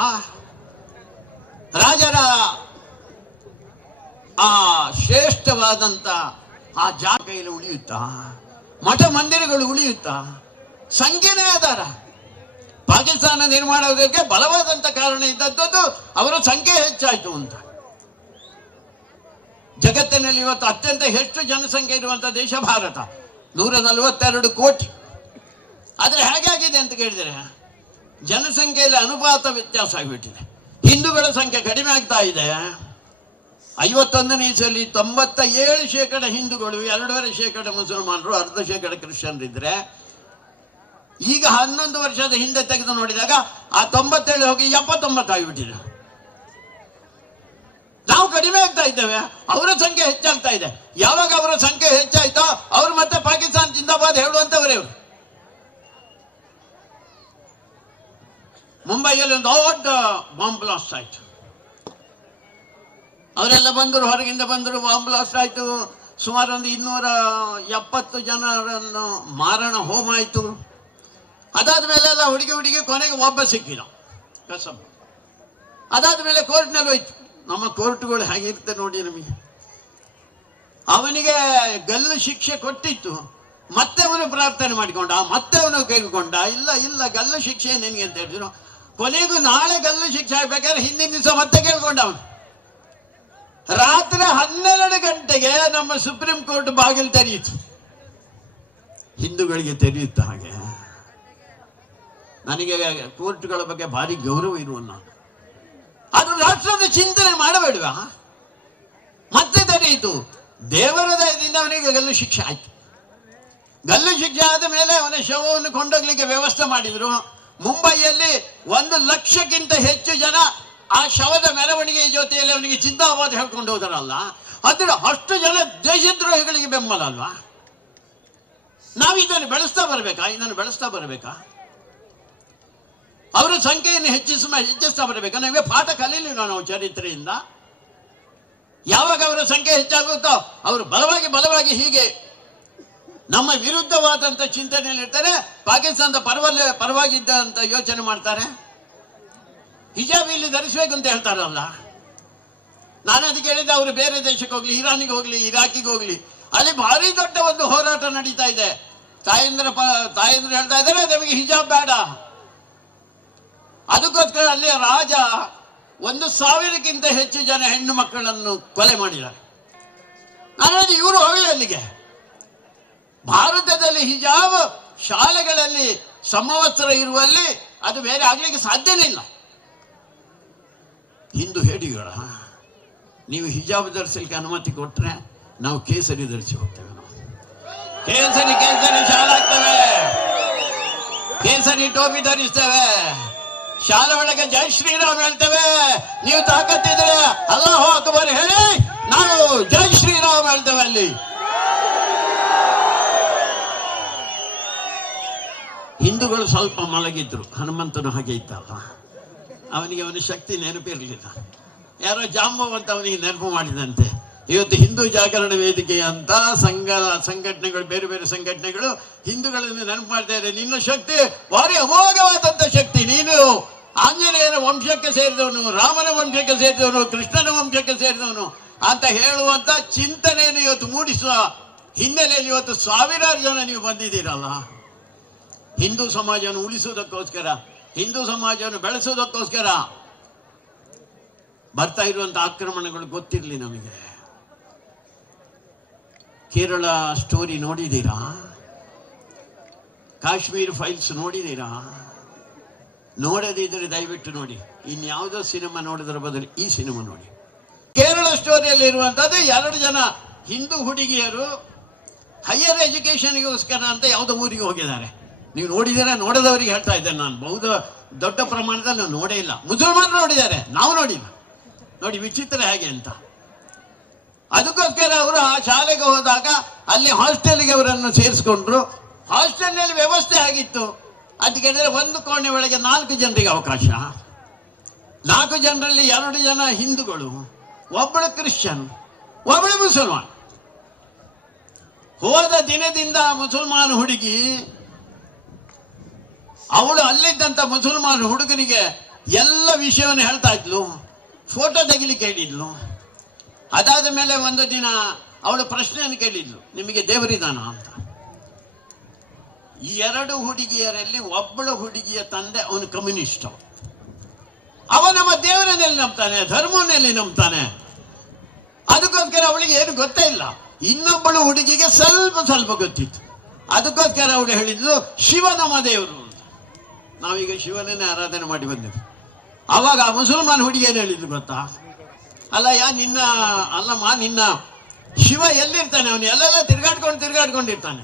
ರಾಜರ ಆ ಶ್ರೇಷ್ಠವಾದಂತ ಆ ಜಾಗ ಇಲ್ಲಿ ಉಳಿಯುತ್ತಾ? ಮಠ ಮಂದಿರಗಳು ಉಳಿಯುತ್ತಾ? ಸಂಖ್ಯೆನೇ ಆಧಾರ. ಪಾಕಿಸ್ತಾನ ನಿರ್ಮಾಣಕ್ಕೆ ಬಲವಾದಂತ ಕಾರಣ ಇದ್ದದ್ದು ಅವರ ಸಂಖ್ಯೆ ಹೆಚ್ಚಾಯಿತು ಅಂತ. ಜಗತ್ತಿನಲ್ಲಿ ಇವತ್ತು ಅತ್ಯಂತ ಹೆಚ್ಚು ಜನಸಂಖ್ಯೆ ಇರುವಂತಹ ದೇಶ ಭಾರತ, 142 ಕೋಟಿ. ಆದ್ರೆ ಹೇಗಾಗಿದೆ ಅಂತ ಕೇಳಿದರೆ ಜನಸಂಖ್ಯೆಯಲ್ಲಿ ಅನುಪಾತ ವ್ಯತ್ಯಾಸ ಆಗಿಬಿಟ್ಟಿದೆ. ಹಿಂದೂಗಳ ಸಂಖ್ಯೆ ಕಡಿಮೆ ಆಗ್ತಾ ಇದೆ. 51ನೇ ಇಸವಿಯಲ್ಲಿ 97% ಹಿಂದೂಗಳು, 2.5% ಮುಸಲ್ಮಾನರು, 1/2% ಕ್ರಿಶ್ಚಿಯನ್ರಿದ್ರೆ, ಈಗ 11 ವರ್ಷದ ಹಿಂದೆ ತೆಗೆದು ನೋಡಿದಾಗ ಆ 97 ಹೋಗಿ 79 ಆಗಿಬಿಟ್ಟಿದೆ. ನಾವು ಕಡಿಮೆ ಆಗ್ತಾ ಇದ್ದೇವೆ, ಅವರ ಸಂಖ್ಯೆ ಹೆಚ್ಚಾಗ್ತಾ ಇದೆ. ಯಾವಾಗ ಅವರ ಸಂಖ್ಯೆ ಹೆಚ್ಚಾಯ್ತೋ ಅವ್ರು ಮತ್ತೆ ಪಾಕಿಸ್ತಾನ ಜಿಂದಾಬಾದ್ ಹೇಳುವಂತವರೇ. ಅವರು ಮುಂಬೈಯಲ್ಲಿ ಒಂದು ದೊಡ್ಡ ಬಾಂಬ್ ಬ್ಲಾಸ್ಟ್ ಆಯ್ತು. ಅವರೆಲ್ಲ ಬಂದರು, ಹೊರಗಿಂದ ಬಂದರು, ಬಾಂಬ್ ಬ್ಲಾಸ್ಟ್ ಆಯ್ತು. ಸುಮಾರು ಒಂದು 270 ಜನರನ್ನು ಮಾರಣ ಹೋಮ ಆಯ್ತು. ಅದಾದ ಮೇಲೆಲ್ಲ ಹುಡುಗಿ ಕೊನೆಗೆ ಒಬ್ಬ ಸಿಕ್ಕಿದ ಕಸಬ. ಅದಾದ ಮೇಲೆ ಕೋರ್ಟ್ನಲ್ಲಿ ಹೋಯ್ತು. ನಮ್ಮ ಕೋರ್ಟ್ಗಳು ಹೇಗಿರುತ್ತೆ ನೋಡಿ ನಮಗೆ. ಅವನಿಗೆ ಗಲ್ಲು ಶಿಕ್ಷೆ ಕೊಟ್ಟಿತ್ತು, ಮತ್ತೆ ಅವನು ಪ್ರಾರ್ಥನೆ ಮಾಡಿಕೊಂಡ, ಮತ್ತೆ ಅವನು ಕೇಳಿಕೊಂಡ, ಇಲ್ಲ ಇಲ್ಲ ಗಲ್ಲು ಶಿಕ್ಷೆ ನಿನಗೆ ಅಂತ ಹೇಳಿದ್ರು. ಕೊನೆಗೂ ನಾಳೆ ಗಲ್ಲು ಶಿಕ್ಷೆ ಆಗ್ಬೇಕಾದ್ರೆ ಹಿಂದಿನ ದಿವಸ ಮತ್ತೆ ಕೇಳ್ಕೊಂಡ ಅವನು. ರಾತ್ರಿ 12 ಗಂಟೆಗೆ ನಮ್ಮ ಸುಪ್ರೀಂ ಕೋರ್ಟ್ ಬಾಗಿಲು ತೆರೆಯಿತು. ಹಿಂದೂಗಳಿಗೆ ತೆರೆಯುತ್ತ ಹಾಗೆ. ನನಗೆ ಕೋರ್ಟ್ಗಳ ಬಗ್ಗೆ ಭಾರಿ ಗೌರವ ಇರುವ ನಾನು. ಅದು ರಾಷ್ಟ್ರದ ಚಿಂತನೆ ಮಾಡಬೇಡವಾ? ಮತ್ತೆ ತೆರೆಯಿತು. ದೇವರ ದಯದಿಂದ ಅವನಿಗೆ ಗಲ್ಲು ಶಿಕ್ಷೆ ಆಯ್ತು. ಗಲ್ಲು ಶಿಕ್ಷೆ ಆದ ಮೇಲೆ ಅವನ ಶವವನ್ನು ಕೊಂಡೋಗ್ಲಿಕ್ಕೆ ವ್ಯವಸ್ಥೆ ಮಾಡಿದ್ರು. ಮುಂಬೈಯಲ್ಲಿ 1 ಲಕ್ಷಕ್ಕಿಂತ ಹೆಚ್ಚು ಜನ ಆ ಶವದ ಮೆರವಣಿಗೆ ಜೊತೆಯಲ್ಲಿ ಅವನಿಗೆ ಜಿಂದಾಬಾದ್ ಹೇಳ್ಕೊಂಡು ಹೋದರಲ್ಲ, ಅದ್ರ ಅಷ್ಟು ಜನ ದೇಶದ್ರೋಹಿಗಳಿಗೆ ಬೆಂಬಲ ಅಲ್ವಾ? ನಾವು ಇದನ್ನು ಬೆಳೆಸ್ತಾ ಬರಬೇಕಾ? ಅವರ ಸಂಖ್ಯೆಯನ್ನು ಹೆಚ್ಚಿಸ್ತಾ ಬರಬೇಕಾ? ನಾವೇ ಪಾಠ ಕಲೀಲಿಲ್ಲ ನಾವು ಚರಿತ್ರೆಯಿಂದ. ಯಾವಾಗ ಅವರ ಸಂಖ್ಯೆ ಹೆಚ್ಚಾಗುತ್ತೋ ಅವರು ಬಲವಾಗಿ ಹೀಗೆ ನಮ್ಮ ವಿರುದ್ಧವಾದಂತ ಚಿಂತನೆಯಲ್ಲಿ ಇರ್ತಾರೆ. ಪಾಕಿಸ್ತಾನದ ಪರವಾಗಿದ್ದಂತ ಯೋಚನೆ ಮಾಡ್ತಾರೆ. ಹಿಜಾಬ್ ಇಲ್ಲಿ ಧರಿಸಬೇಕು ಅಂತ ಹೇಳ್ತಾರಲ್ಲ. ನಾನು ಅದಕ್ಕೆ ಹೇಳಿದ್ದೆ, ಅವರು ಬೇರೆ ದೇಶಕ್ಕೆ ಹೋಗ್ಲಿ, ಇರಾನಿಗೆ ಹೋಗ್ಲಿ, ಇರಾಕಿಗೆ ಹೋಗ್ಲಿ, ಅಲ್ಲಿ ಭಾರಿ ದೊಡ್ಡ ಒಂದು ಹೋರಾಟ ನಡೀತಾ ಇದೆ. ತಾಯಂದ್ರ ಹೇಳ್ತಾ ಇದ್ದಾರೆ ನಮಗೆ ಹಿಜಾಬ್ ಬೇಡ. ಅದಕ್ಕೋಸ್ಕರ ಅಲ್ಲಿ ರಾಜ 1,000ಕ್ಕಿಂತ ಹೆಚ್ಚು ಜನ ಹೆಣ್ಣು ಮಕ್ಕಳನ್ನು ಕೊಲೆ ಮಾಡಿದ್ದಾರೆ. ನಾನು ಇವರು ಹೋಗಲಿ ಅಲ್ಲಿಗೆ. ಭಾರತದಲ್ಲಿ ಹಿಜಾಬ್ ಶಾಲೆಗಳಲ್ಲಿ ಸಮವಸ್ತ್ರ ಇರುವಲ್ಲಿ ಅದು ಬೇರೆ ಆಗ್ಲಿಕ್ಕೆ ಸಾಧ್ಯನೇ ಇಲ್ಲ. ಹಿಂದೂ ಹೇಳಿಗಳ ನೀವು ಹಿಜಾಬ್ ಧರಿಸಲಿಕ್ಕೆ ಅನುಮತಿ ಕೊಟ್ರೆ ನಾವು ಕೇಸರಿ ಧರಿಸಿ ಹೋಗ್ತೇವೆ. ಕೇಸರಿ ಶಾಲೆ ಆಗ್ತೇವೆ, ಕೇಸರಿ ಟೋಪಿ ಧರಿಸ್ತೇವೆ, ಶಾಲೆ ಒಳಗೆ ಜೈ ಶ್ರೀರಾಮ್ ಹೇಳ್ತೇವೆ. ನೀವು ತಾಕತ್ತಿದ್ರೆ ಅಲ್ಲಾಹು ಅಕ್ಬರ್ ಹೇಳಿ ನಾವು ಜೈ ಶ್ರೀರಾಮ್ ಹೇಳ್ತೇವೆ. ಅಲ್ಲಿ ಹಿಂದೂಗಳು ಸ್ವಲ್ಪ ಮಲಗಿದ್ರು. ಹನುಮಂತನು ಹಾಗೆ ಇತ್ತಲ್ಲ, ಅವನಿಗೆ ಅವನ ಶಕ್ತಿ ನೆನಪಿರಲಿಲ್ಲ. ಯಾರೋ ಜಾಂಬವಂತ ಅವನಿಗೆ ನೆನಪು ಮಾಡಿದಂತೆ. ಇವತ್ತು ಹಿಂದೂ ಜಾಗರಣ ವೇದಿಕೆ ಅಂತ ಸಂಘಟನೆಗಳು, ಬೇರೆ ಬೇರೆ ಸಂಘಟನೆಗಳು ಹಿಂದೂಗಳನ್ನು ನೆನಪು ಮಾಡ್ತಾ ಇದ್ದಾರೆ. ನಿನ್ನ ಶಕ್ತಿ ಭಾರಿ ಅಮೋಘವಾದಂತ ಶಕ್ತಿ. ನೀನು ಆಂಜನೇಯನ ವಂಶಕ್ಕೆ ಸೇರಿದವನು, ರಾಮನ ವಂಶಕ್ಕೆ ಸೇರಿದವನು, ಕೃಷ್ಣನ ವಂಶಕ್ಕೆ ಸೇರಿದವನು ಅಂತ ಹೇಳುವಂತ ಚಿಂತನೆಯನ್ನು ಇವತ್ತು ಮೂಡಿಸುವ ಹಿನ್ನೆಲೆಯಲ್ಲಿ ಇವತ್ತು ಸಾವಿರಾರು ಜನ ನೀವು ಬಂದಿದ್ದೀರಲ್ಲ. ಹಿಂದೂ ಸಮಾಜವನ್ನು ಉಳಿಸುವುದಕ್ಕೋಸ್ಕರ, ಹಿಂದೂ ಸಮಾಜವನ್ನು ಬೆಳೆಸುವುದಕ್ಕೋಸ್ಕರ ಬರ್ತಾ ಇರುವಂತ ಆಕ್ರಮಣಗಳು ಗೊತ್ತಿರಲಿ ನಮಗೆ. ಕೇರಳ ಸ್ಟೋರಿ ನೋಡಿದ್ದೀರಾ? ಕಾಶ್ಮೀರ್ ಫೈಲ್ಸ್ ನೋಡಿದ್ದೀರಾ? ನೋಡದಿದ್ರೆ ದಯವಿಟ್ಟು ನೋಡಿ. ಇನ್ಯಾವುದೋ ಸಿನಿಮಾ ನೋಡಿದ್ರ ಬದಲು ಈ ಸಿನಿಮಾ ನೋಡಿ. ಕೇರಳ ಸ್ಟೋರಿಯಲ್ಲಿ ಇರುವಂತದ್ದು 2 ಜನ ಹಿಂದೂ ಹುಡುಗಿಯರು ಹೈಯರ್ ಎಜುಕೇಶನ್ಗೋಸ್ಕರ ಅಂತ ಯಾವುದೋ ಊರಿಗೆ ಹೋಗಿದ್ದಾರೆ. ನೀವು ನೋಡಿದ್ದೀರಾ? ನೋಡದವರಿಗೆ ಹೇಳ್ತಾ ಇದ್ದೇನೆ ನಾನು. ದೊಡ್ಡ ಪ್ರಮಾಣದಲ್ಲಿ ನಾವು ನೋಡೇ ಇಲ್ಲ. ಮುಸಲ್ಮಾನರು ನೋಡಿದ್ದಾರೆ, ನಾವು ನೋಡಿಲ್ಲ. ನೋಡಿ ವಿಚಿತ್ರ ಹೇಗೆ ಅಂತ. ಅದಕ್ಕೋಸ್ಕರ ಅವರು ಆ ಶಾಲೆಗೆ ಹೋದಾಗ ಅಲ್ಲಿ ಹಾಸ್ಟೆಲ್ಗೆ ಅವರನ್ನು ಸೇರಿಸ್ಕೊಂಡ್ರು. ಹಾಸ್ಟೆಲ್ನಲ್ಲಿ ವ್ಯವಸ್ಥೆ ಆಗಿತ್ತು. ಅದಕ್ಕೆ 1 ಕೋಣೆ ಒಳಗೆ 4 ಜನರಿಗೆ ಅವಕಾಶ. 4 ಜನರಲ್ಲಿ 2 ಜನ ಹಿಂದೂಗಳು, ಒಬ್ಬಳು ಕ್ರಿಶ್ಚಿಯನ್, ಒಬ್ಬಳು ಮುಸಲ್ಮಾನ್. ಹೋದ ದಿನದಿಂದ ಮುಸಲ್ಮಾನ್ ಹುಡುಗಿ ಅವಳು ಅಲ್ಲಿದ್ದಂತ ಮುಸಲ್ಮಾನ್ ಹುಡುಗನಿಗೆ ಎಲ್ಲ ವಿಷಯವನ್ನು ಹೇಳ್ತಾ ಇದ್ಲು, ಫೋಟೋ ತೆಗಿಲಿಕ್ಕೆ ಹೇಳಿದ್ಲು. ಅದಾದ ಮೇಲೆ ಒಂದು ದಿನ ಅವಳು ಪ್ರಶ್ನೆಯನ್ನು ಕೇಳಿದ್ಲು, ನಿಮಗೆ ದೇವರಿದಾನ ಅಂತ. ಈ 2 ಹುಡುಗಿಯರಲ್ಲಿ ಒಬ್ಬಳು ಹುಡುಗಿಯ ತಂದೆ ಅವನು ಕಮ್ಯುನಿಸ್ಟ್. ಅವ ನಮ್ಮ ದೇವರನ್ನೆಲ್ಲಿ ನಂಬ್ತಾನೆ, ಧರ್ಮವನ್ನೆಲ್ಲಿ ನಂಬ್ತಾನೆ. ಅದಕ್ಕೋಸ್ಕರ ಅವಳಿಗೆ ಏನು ಗೊತ್ತೇ ಇಲ್ಲ. ಇನ್ನೊಬ್ಬಳು ಹುಡುಗಿಗೆ ಸ್ವಲ್ಪ ಗೊತ್ತಿತ್ತು. ಅದಕ್ಕೋಸ್ಕರ ಅವಳು ಹೇಳಿದ್ಲು ಶಿವ ನಮ್ಮ ದೇವರು ಅಂತ. ನಾವೀಗ ಶಿವನನ್ನೇ ಆರಾಧನೆ ಮಾಡಿ ಬಂದೆವು. ಅವಾಗ ಆ ಮುಸಲ್ಮಾನ್ ಹುಡುಗಿ ಏನು ಹೇಳಿದ್ಲು ಗೊತ್ತಾ? ಅಲ್ಲಮ್ಮ ನಿನ್ನ ಶಿವ ಎಲ್ಲಿರ್ತಾನೆ? ಅವನು ಎಲ್ಲೆಲ್ಲ ತಿರ್ಗಾಡ್ಕೊಂಡಿರ್ತಾನೆ.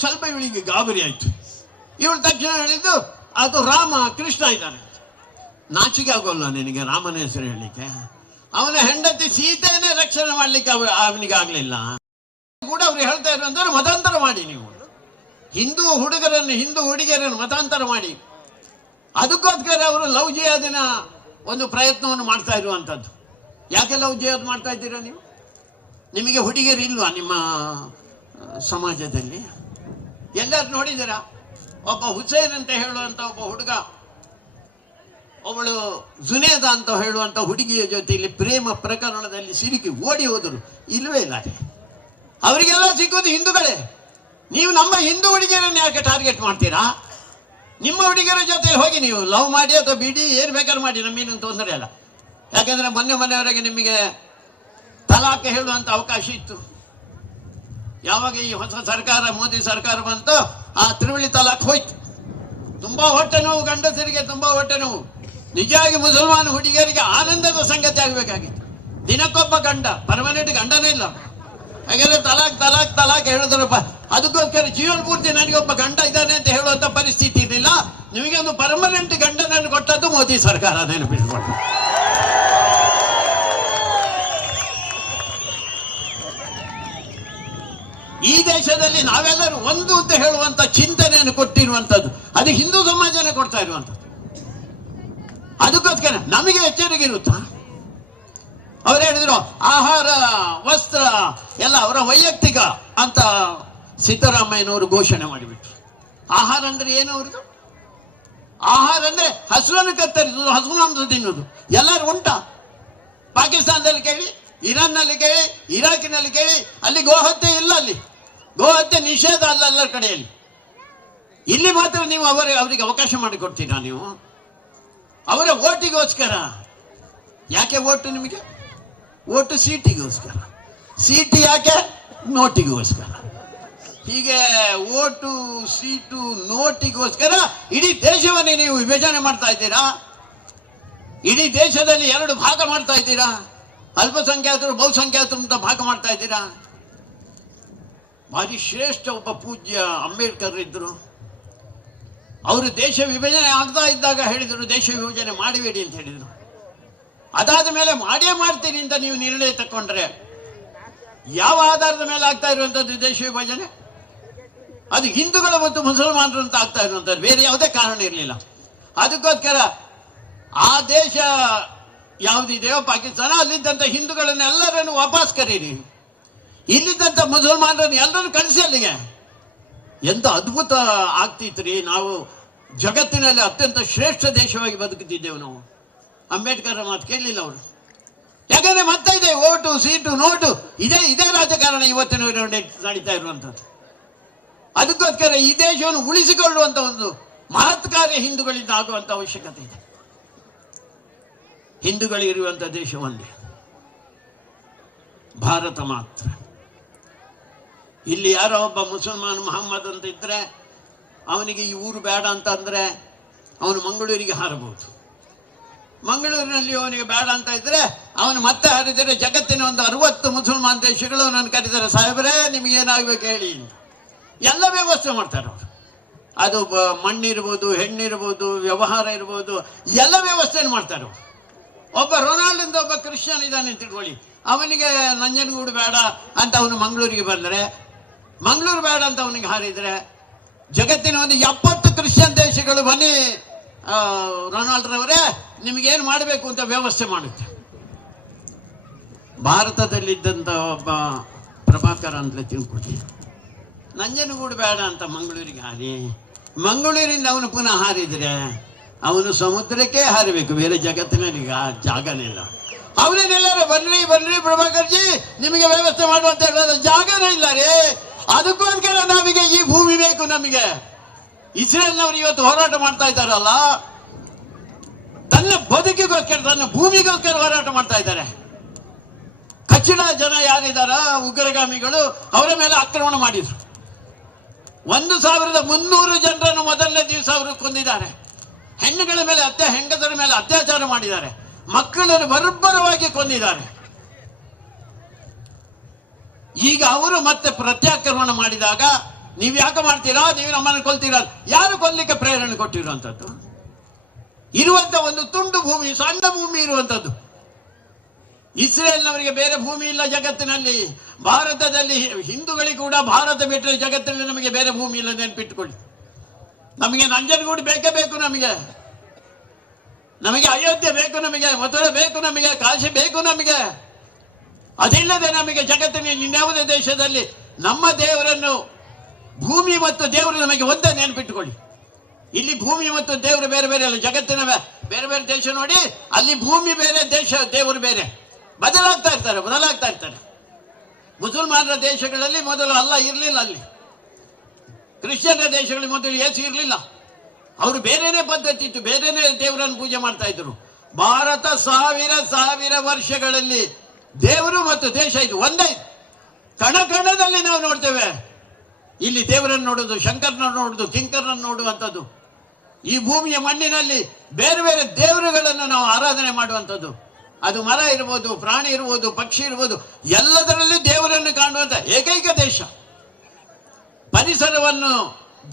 ಸ್ವಲ್ಪ ಇವಳಿಗೆ ಗಾಬರಿ ಆಯ್ತು. ಇವಳು ತಕ್ಷಣ ಹೇಳಿದ್ದು ಅದು ರಾಮ ಕೃಷ್ಣ ಇದ್ದಾನೆ. ನಾಚಿಕೆ ಆಗೋಲ್ಲ ನಿನಗೆ ರಾಮನ ಹೆಸರು ಹೇಳಲಿಕ್ಕೆ? ಅವನ ಹೆಂಡತಿ ಸೀತೆಯನ್ನೇ ರಕ್ಷಣೆ ಮಾಡ್ಲಿಕ್ಕೆ ಅವನಿಗೆ ಆಗ್ಲಿಲ್ಲ ಕೂಡ. ಅವ್ರು ಹೇಳ್ತಾ ಇರುವಂತ ಮತಾಂತರ ಮಾಡಿ, ನೀವು ಹಿಂದೂ ಹುಡುಗಿಯರನ್ನು ಮತಾಂತರ ಮಾಡಿ. ಅದಕ್ಕೋಸ್ಕರ ಅವರು ಲವ್ ಜಿಹಾದಿನ ಒಂದು ಪ್ರಯತ್ನವನ್ನು ಮಾಡ್ತಾ ಇರುವಂತದ್ದು. ಯಾಕೆ ಲವ್ ಜಿಹಾದ್ ಮಾಡ್ತಾ ಇದ್ದೀರಾ ನೀವು? ನಿಮಗೆ ಹುಡುಗಿಯರು ಇಲ್ವಾ ನಿಮ್ಮ ಸಮಾಜದಲ್ಲಿ? ಎಲ್ಲರೂ ನೋಡಿದ್ದೀರಾ? ಒಬ್ಬ ಹುಸೇನ್ ಅಂತ ಹೇಳುವಂತ ಒಬ್ಬ ಹುಡುಗ, ಅವಳು ಜುನೇದ ಅಂತ ಹೇಳುವಂತ ಹುಡುಗಿಯ ಜೊತೆಯಲ್ಲಿ ಪ್ರೇಮ ಪ್ರಕರಣದಲ್ಲಿ ಸಿಲುಕಿ ಓಡಿ ಹೋದರು. ಇಲ್ವೇ ಇಲ್ಲ. ಅವರಿಗೆಲ್ಲ ಸಿಗೋದು ಹಿಂದೂಗಳೇ. ನೀವು ನಮ್ಮ ಹಿಂದೂ ಹುಡುಗಿಯರನ್ನು ಯಾಕೆ ಟಾರ್ಗೆಟ್ ಮಾಡ್ತೀರಾ? ನಿಮ್ಮ ಹುಡುಗಿಯರ ಜೊತೆ ಹೋಗಿ ನೀವು ಲವ್ ಮಾಡಿ ಅಥವಾ ಬಿಡಿ ಏನು ಬೇಕಾದ್ರೂ ಮಾಡಿ, ನಮಗೇನು ತೊಂದರೆ ಇಲ್ಲ. ಯಾಕಂದ್ರೆ ಮೊನ್ನೆವರೆಗೆ ನಿಮಗೆ ತಲಾಖ್ ಹೇಳುವಂತ ಅವಕಾಶ ಇತ್ತು. ಯಾವಾಗ ಈ ಹೊಸ ಸರ್ಕಾರ ಮೋದಿ ಸರ್ಕಾರ ಬಂತು, ಆ ತ್ರಿವಳಿ ತಲಾಖ್ ಹೋಯ್ತು. ತುಂಬಾ ಹೊಟ್ಟೆ ನೋವು, ಗಂಡಸರಿಗೆ ತುಂಬಾ ಹೊಟ್ಟೆ ನೋವು. ನಿಜವಾಗಿ ಮುಸಲ್ಮಾನ ಹುಡುಗಿಯರಿಗೆ ಆನಂದದ ಸಂಗತಿ ಆಗಬೇಕಾಗಿತ್ತು. ದಿನಕ್ಕೊಬ್ಬ ಗಂಡ, ಪರ್ಮನೆಂಟ್ ಗಂಡನೇ ಇಲ್ಲ. ಹಾಗಾದ್ರೆ ತಲಾಖ್ ತಲಾಖ್ ತಲಾಖ್ ಹೇಳಿದ್ರಪ್ಪ, ಅದಕ್ಕೋಸ್ಕರ ಜೀವನ ಪೂರ್ತಿ ನನಗೊಬ್ಬ ಗಂಡ ಇದ್ದಾನೆ ಅಂತ ಹೇಳುವಂತ ಪರಿಸ್ಥಿತಿ ಇರಲಿಲ್ಲ. ನಿಮಗೆ ಒಂದು ಪರ್ಮನೆಂಟ್ ಗಂಡನನ್ನು ಕೊಟ್ಟದ್ದು ಮೋದಿ ಸರ್ಕಾರ, ನೆನಪಿಟ್ಕೊಂಡು. ಈ ದೇಶದಲ್ಲಿ ನಾವೆಲ್ಲರೂ ಒಂದು ಅಂತ ಹೇಳುವಂತ ಚಿಂತನೆಯನ್ನು ಕೊಟ್ಟಿರುವಂತದ್ದು ಅದು ಹಿಂದೂ ಸಮಾಜನೇ ಕೊಡ್ತಾ ಇರುವಂತದ್ದು. ಅದಕ್ಕೋಸ್ಕರ ನಮಗೆ ಎಚ್ಚರಿಕೆ ಇರುತ್ತಾ? ಅವ್ರು ಹೇಳಿದ್ರು ಆಹಾರ ವಸ್ತ್ರ ಎಲ್ಲ ಅವರ ವೈಯಕ್ತಿಕ ಅಂತ ಸಿದ್ದರಾಮಯ್ಯನವರು ಘೋಷಣೆ ಮಾಡಿಬಿಟ್ರು. ಆಹಾರ ಅಂದ್ರೆ ಏನು ಅವ್ರದ್ದು? ಆಹಾರ ಅಂದ್ರೆ ಹಸುವನ್ನು ಕತ್ತರಿಸುವುದು, ಹಸು ಮಾಂಸ ತಿನ್ನುವುದು. ಎಲ್ಲರೂ ಉಂಟಾ? ಪಾಕಿಸ್ತಾನದಲ್ಲಿ ಕೇಳಿ, ಇರಾನ್ನಲ್ಲಿ ಕೇಳಿ, ಇರಾಕಿನಲ್ಲಿ ಕೇಳಿ, ಅಲ್ಲಿ ಗೋಹತ್ಯೆ ಇಲ್ಲ. ಅಲ್ಲಿ ಗೋಹತ್ಯೆ ನಿಷೇಧ ಅಲ್ಲ ಎಲ್ಲರ ಕಡೆಯಲ್ಲಿ. ಇಲ್ಲಿ ಮಾತ್ರ ನೀವು ಅವರಿಗೆ ಅವಕಾಶ ಮಾಡಿಕೊಡ್ತೀರಾ? ನೀವು ಅವರ ಓಟಿಗೋಸ್ಕರ. ಯಾಕೆ ಓಟು ನಿಮಗೆ? ಓಟು ಸೀಟಿಗೋಸ್ಕರ. ಸೀಟು ಯಾಕೆ? ನೋಟಿಗೋಸ್ಕರ. ಹೀಗೆ ಓಟು, ಸೀಟು, ನೋಟಿಗೋಸ್ಕರ ಇಡೀ ದೇಶವನ್ನೇ ನೀವು ವಿಭಜನೆ ಮಾಡ್ತಾ ಇದ್ದೀರಾ. ಇಡೀ ದೇಶದಲ್ಲಿ ಎರಡು ಭಾಗ ಮಾಡ್ತಾ ಇದ್ದೀರಾ. ಅಲ್ಪಸಂಖ್ಯಾತರು, ಬಹುಸಂಖ್ಯಾತರು ಅಂತ ಭಾಗ ಮಾಡ್ತಾ ಇದ್ದೀರಾ. ಭಾರಿ ಶ್ರೇಷ್ಠ ಒಬ್ಬ ಪೂಜ್ಯ ಅಂಬೇಡ್ಕರ್ ಇದ್ರು. ಅವರು ದೇಶ ವಿಭಜನೆ ಆಗ್ತಾ ಇದ್ದಾಗ ಹೇಳಿದರು, ದೇಶ ವಿಭಜನೆ ಮಾಡಬೇಡಿ ಅಂತ ಹೇಳಿದರು. ಅದಾದ ಮೇಲೆ ಮಾಡೇ ಮಾಡ್ತೀನಿ ಅಂತ ನೀವು ನಿರ್ಣಯ ತಕೊಂಡ್ರೆ ಯಾವ ಆಧಾರದ ಮೇಲೆ ಆಗ್ತಾ ಇರುವಂತದ್ದು ದೇಶ ವಿಭಜನೆ? ಅದು ಹಿಂದೂಗಳು ಮತ್ತು ಮುಸಲ್ಮಾನರು ಅಂತ ಆಗ್ತಾ ಇರುವಂತದ್ದು, ಬೇರೆ ಯಾವುದೇ ಕಾರಣ ಇರಲಿಲ್ಲ. ಅದಕ್ಕೋಸ್ಕರ ಆ ದೇಶ ಯಾವುದಿದೆಯೋ ಪಾಕಿಸ್ತಾನ, ಅಲ್ಲಿದ್ದಂಥ ಹಿಂದೂಗಳನ್ನೆಲ್ಲರನ್ನು ವಾಪಸ್ ಕರೀರಿ, ಇಲ್ಲಿದ್ದಂಥ ಮುಸಲ್ಮಾನರನ್ನು ಎಲ್ಲರನ್ನು ಕಳಿಸಿ ಅಲ್ಲಿಗೆ. ಎಂತ ಅದ್ಭುತ ಆಗ್ತಿತ್ರಿ. ನಾವು ಜಗತ್ತಿನಲ್ಲಿ ಅತ್ಯಂತ ಶ್ರೇಷ್ಠ ದೇಶವಾಗಿ ಬದುಕುತ್ತಿದ್ದೆವು ನಾವು. ಅಂಬೇಡ್ಕರ್ ಮಾತು ಕೇಳಲಿಲ್ಲ ಅವರು. ಯಾಕಂದ್ರೆ ಮತ್ತೆ ಇದೆ ಓಟು, ಸೀಟು, ನೋಟು, ಇದೇ ರಾಜಕಾರಣ ಇವತ್ತಿನ ನಡೀತಾ ಇರುವಂತದ್ದು. ಅದಕ್ಕೋಸ್ಕರ ಈ ದೇಶವನ್ನು ಉಳಿಸಿಕೊಳ್ಳುವಂತ ಒಂದು ಮಹತ್ ಕಾರ್ಯ ಹಿಂದೂಗಳಿಂದ ಆಗುವಂತ ಅವಶ್ಯಕತೆ ಇದೆ. ಹಿಂದೂಗಳಿರುವಂತ ದೇಶ ಒಂದೇ, ಭಾರತ ಮಾತ್ರ. ಇಲ್ಲಿ ಯಾರೋ ಒಬ್ಬ ಮುಸಲ್ಮಾನ್ ಮಹಮ್ಮದ್ ಅಂತ ಇದ್ರೆ ಅವನಿಗೆ ಈ ಊರು ಬೇಡ ಅಂತ ಅಂದ್ರೆ ಅವನು ಮಂಗಳೂರಿಗೆ ಹಾರಬಹುದು. ಮಂಗಳೂರಿನಲ್ಲಿ ಅವನಿಗೆ ಬೇಡ ಅಂತ ಇದ್ರೆ ಅವನು ಮತ್ತೆ ಹಾರಿದರೆ ಜಗತ್ತಿನ ಒಂದು 60 ಮುಸಲ್ಮಾನ್ ದೇಶಗಳು ಅವನನ್ನು ಕರೀತಾರೆ, ಸಾಹೇಬ್ರೆ ನಿಮ್ಗೆ ಏನಾಗಬೇಕು ಹೇಳಿ ಅಂತ. ಎಲ್ಲ ವ್ಯವಸ್ಥೆ ಮಾಡ್ತಾರೆ ಅವರು. ಅದು ಮಣ್ಣಿರ್ಬೋದು, ಹೆಣ್ಣಿರ್ಬೋದು, ವ್ಯವಹಾರ ಇರ್ಬೋದು, ಎಲ್ಲ ವ್ಯವಸ್ಥೆಯನ್ನು ಮಾಡ್ತಾರೆ ಅವರು. ಒಬ್ಬ ರೊನಾಲ್ಡ್ ಅಂತ ಒಬ್ಬ ಕ್ರಿಶ್ಚಿಯನ್ ಇದ್ದಾನೆ ಅಂತ ತಿಳ್ಕೊಳ್ಳಿ, ಅವನಿಗೆ ನಂಜನಗೂಡು ಬೇಡ ಅಂತ ಅವನು ಮಂಗಳೂರಿಗೆ ಬಂದರೆ, ಮಂಗಳೂರು ಬೇಡ ಅಂತ ಅವನಿಗೆ ಹಾರಿದ್ರೆ ಜಗತ್ತಿನ ಒಂದು 70 ಕ್ರಿಶ್ಚಿಯನ್ ದೇಶಗಳು ಬನ್ನಿ ರೊನಾಲ್ಡ್ ರವರೇ ನಿಮಗೇನು ಮಾಡಬೇಕು ಅಂತ ವ್ಯವಸ್ಥೆ ಮಾಡುತ್ತೆ. ಭಾರತದಲ್ಲಿದ್ದಂಥ ಒಬ್ಬ ಪ್ರಭಾಕರ್ ಅಂತಲೇ ತಿಳ್ಕೊಳ್ಳಿ, ನಂಜನಗೂಡು ಬೇಡ ಅಂತ ಮಂಗಳೂರಿಗೆ ಹಾರಿ, ಮಂಗಳೂರಿಂದ ಅವನು ಪುನಃ ಹಾರಿದ್ರೆ ಅವನು ಸಮುದ್ರಕ್ಕೆ ಹಾರಬೇಕು, ಬೇರೆ ಜಗತ್ತಿನಲ್ಲಿ ಜಾಗನೇ ಇಲ್ಲ. ಅವನೇನೆಲ್ಲರೂ ಬನ್ರಿ ಬನ್ರಿ ಪ್ರಭಾಕರ್ಜಿ ನಿಮಗೆ ವ್ಯವಸ್ಥೆ ಮಾಡುವಂತ ಹೇಳೋದು ಜಾಗನೇ ಇಲ್ಲ ರೀ. ಅದಕ್ಕೋಸ್ಕರ ನಮಗೆ ಈ ಭೂಮಿ ಬೇಕು. ನಮಗೆ ಇಸ್ರೇಲ್ನವರು ಇವತ್ತು ಹೋರಾಟ ಮಾಡ್ತಾ ಇದ್ದಾರಲ್ಲ, ತನ್ನ ಬದುಕಿಗೋಸ್ಕರ, ತನ್ನ ಭೂಮಿಗೋಸ್ಕರ ಹೋರಾಟ ಮಾಡ್ತಾ ಇದ್ದಾರೆ. ಕಚ್ಚಡ ಜನ ಯಾರಿದಾರ ಉಗ್ರಗಾಮಿಗಳು, ಅವರ ಮೇಲೆ ಆಕ್ರಮಣ ಮಾಡಿದ್ರು. 1300 ಜನರನ್ನು ಮೊದಲನೇ ದಿವಸ ಅವರು ಕೊಂದಿದ್ದಾರೆ. ಹೆಣ್ಣುಗಳ ಮೇಲೆ ಹೆಂಗಸರ ಮೇಲೆ ಅತ್ಯಾಚಾರ ಮಾಡಿದ್ದಾರೆ. ಮಕ್ಕಳನ್ನು ಬರ್ಬರವಾಗಿ ಕೊಂದಿದ್ದಾರೆ. ಈಗ ಅವರು ಮತ್ತೆ ಪ್ರತ್ಯಾಕ್ರಮಣ ಮಾಡಿದಾಗ ನೀವು ಯಾಕೆ ಮಾಡ್ತೀರಾ, ನೀವು ನಮ್ಮನ್ನು ಕೊಲ್ತೀರಾ, ಯಾರು ಕೊಲ್ಲಿಕ್ಕೆ ಪ್ರೇರಣೆ ಕೊಟ್ಟಿರುವಂತದ್ದು? ಇರುವಂತ ಒಂದು ತುಂಡು ಭೂಮಿ, ಸಣ್ಣ ಭೂಮಿ ಇರುವಂತದ್ದು. ಇಸ್ರೇಲ್ನವರಿಗೆ ಬೇರೆ ಭೂಮಿ ಇಲ್ಲ ಜಗತ್ತಿನಲ್ಲಿ. ಭಾರತದಲ್ಲಿ ಹಿಂದೂಗಳಿಗೆ ಕೂಡ ಭಾರತ ಬಿಟ್ಟರೆ ಜಗತ್ತಿನಲ್ಲಿ ನಮಗೆ ಬೇರೆ ಭೂಮಿ ಇಲ್ಲ, ನೆನಪಿಟ್ಟುಕೊಳ್ಳಿ. ನಮಗೆ ನಂಜನಗೂಡು ಬೇಕೇ ಬೇಕು, ನಮಗೆ ಅಯೋಧ್ಯೆ ಬೇಕು, ನಮಗೆ ಮಥುರೆ ಬೇಕು, ನಮಗೆ ಕಾಶಿ ಬೇಕು. ನಮಗೆ ಅದಿಲ್ಲದೆ ನಮಗೆ ಜಗತ್ತಿನಲ್ಲಿ ಇನ್ಯಾವುದೇ ದೇಶದಲ್ಲಿ ನಮ್ಮ ದೇವರನ್ನು, ಭೂಮಿ ಮತ್ತು ದೇವರು ನಮಗೆ ಒಂದೇ, ನೆನಪಿಟ್ಟುಕೊಳ್ಳಿ. ಇಲ್ಲಿ ಭೂಮಿ ಮತ್ತು ದೇವರು ಬೇರೆ ಬೇರೆ ಅಲ್ಲ. ಜಗತ್ತಿನ ಬೇರೆ ಬೇರೆ ದೇಶ ನೋಡಿ, ಅಲ್ಲಿ ಭೂಮಿ ಬೇರೆ, ದೇಶ ದೇವರು ಬೇರೆ, ಬದಲಾಗ್ತಾ ಇರ್ತಾರೆ. ಮುಸಲ್ಮಾನರ ದೇಶಗಳಲ್ಲಿ ಮೊದಲು ಅಲ್ಲ ಇರಲಿಲ್ಲ. ಅಲ್ಲಿ ಕ್ರಿಶ್ಚಿಯನ್ ದೇಶಗಳಿಗೆ ಮೊದಲು ಯೇಸು ಇರಲಿಲ್ಲ. ಅವರು ಬೇರೆನೇ ಪದ್ಧತಿ ಇತ್ತು, ಬೇರೆನೇ ದೇವರನ್ನು ಪೂಜೆ ಮಾಡ್ತಾ ಇದ್ರು. ಭಾರತ ಸಾವಿರ ವರ್ಷಗಳಲ್ಲಿ ದೇವರು ಮತ್ತು ದೇಶ ಇದು ಒಂದೇ. ಕಣ ಕಣದಲ್ಲಿ ನಾವು ನೋಡ್ತೇವೆ, ಇಲ್ಲಿ ದೇವರನ್ನು ನೋಡುದು, ಶಂಕರನ ನೋಡುದು, ಕಿಂಕರನ್ನು ನೋಡುವಂಥದ್ದು. ಈ ಭೂಮಿಯ ಮಣ್ಣಿನಲ್ಲಿ ಬೇರೆ ಬೇರೆ ದೇವರುಗಳನ್ನು ನಾವು ಆರಾಧನೆ ಮಾಡುವಂಥದ್ದು. ಅದು ಮರ ಇರ್ಬೋದು, ಪ್ರಾಣಿ ಇರ್ಬೋದು, ಪಕ್ಷಿ ಇರ್ಬೋದು, ಎಲ್ಲದರಲ್ಲೂ ದೇವರನ್ನು ಕಾಣುವಂತ ಏಕೈಕ ದೇಶ. ಪರಿಸರವನ್ನು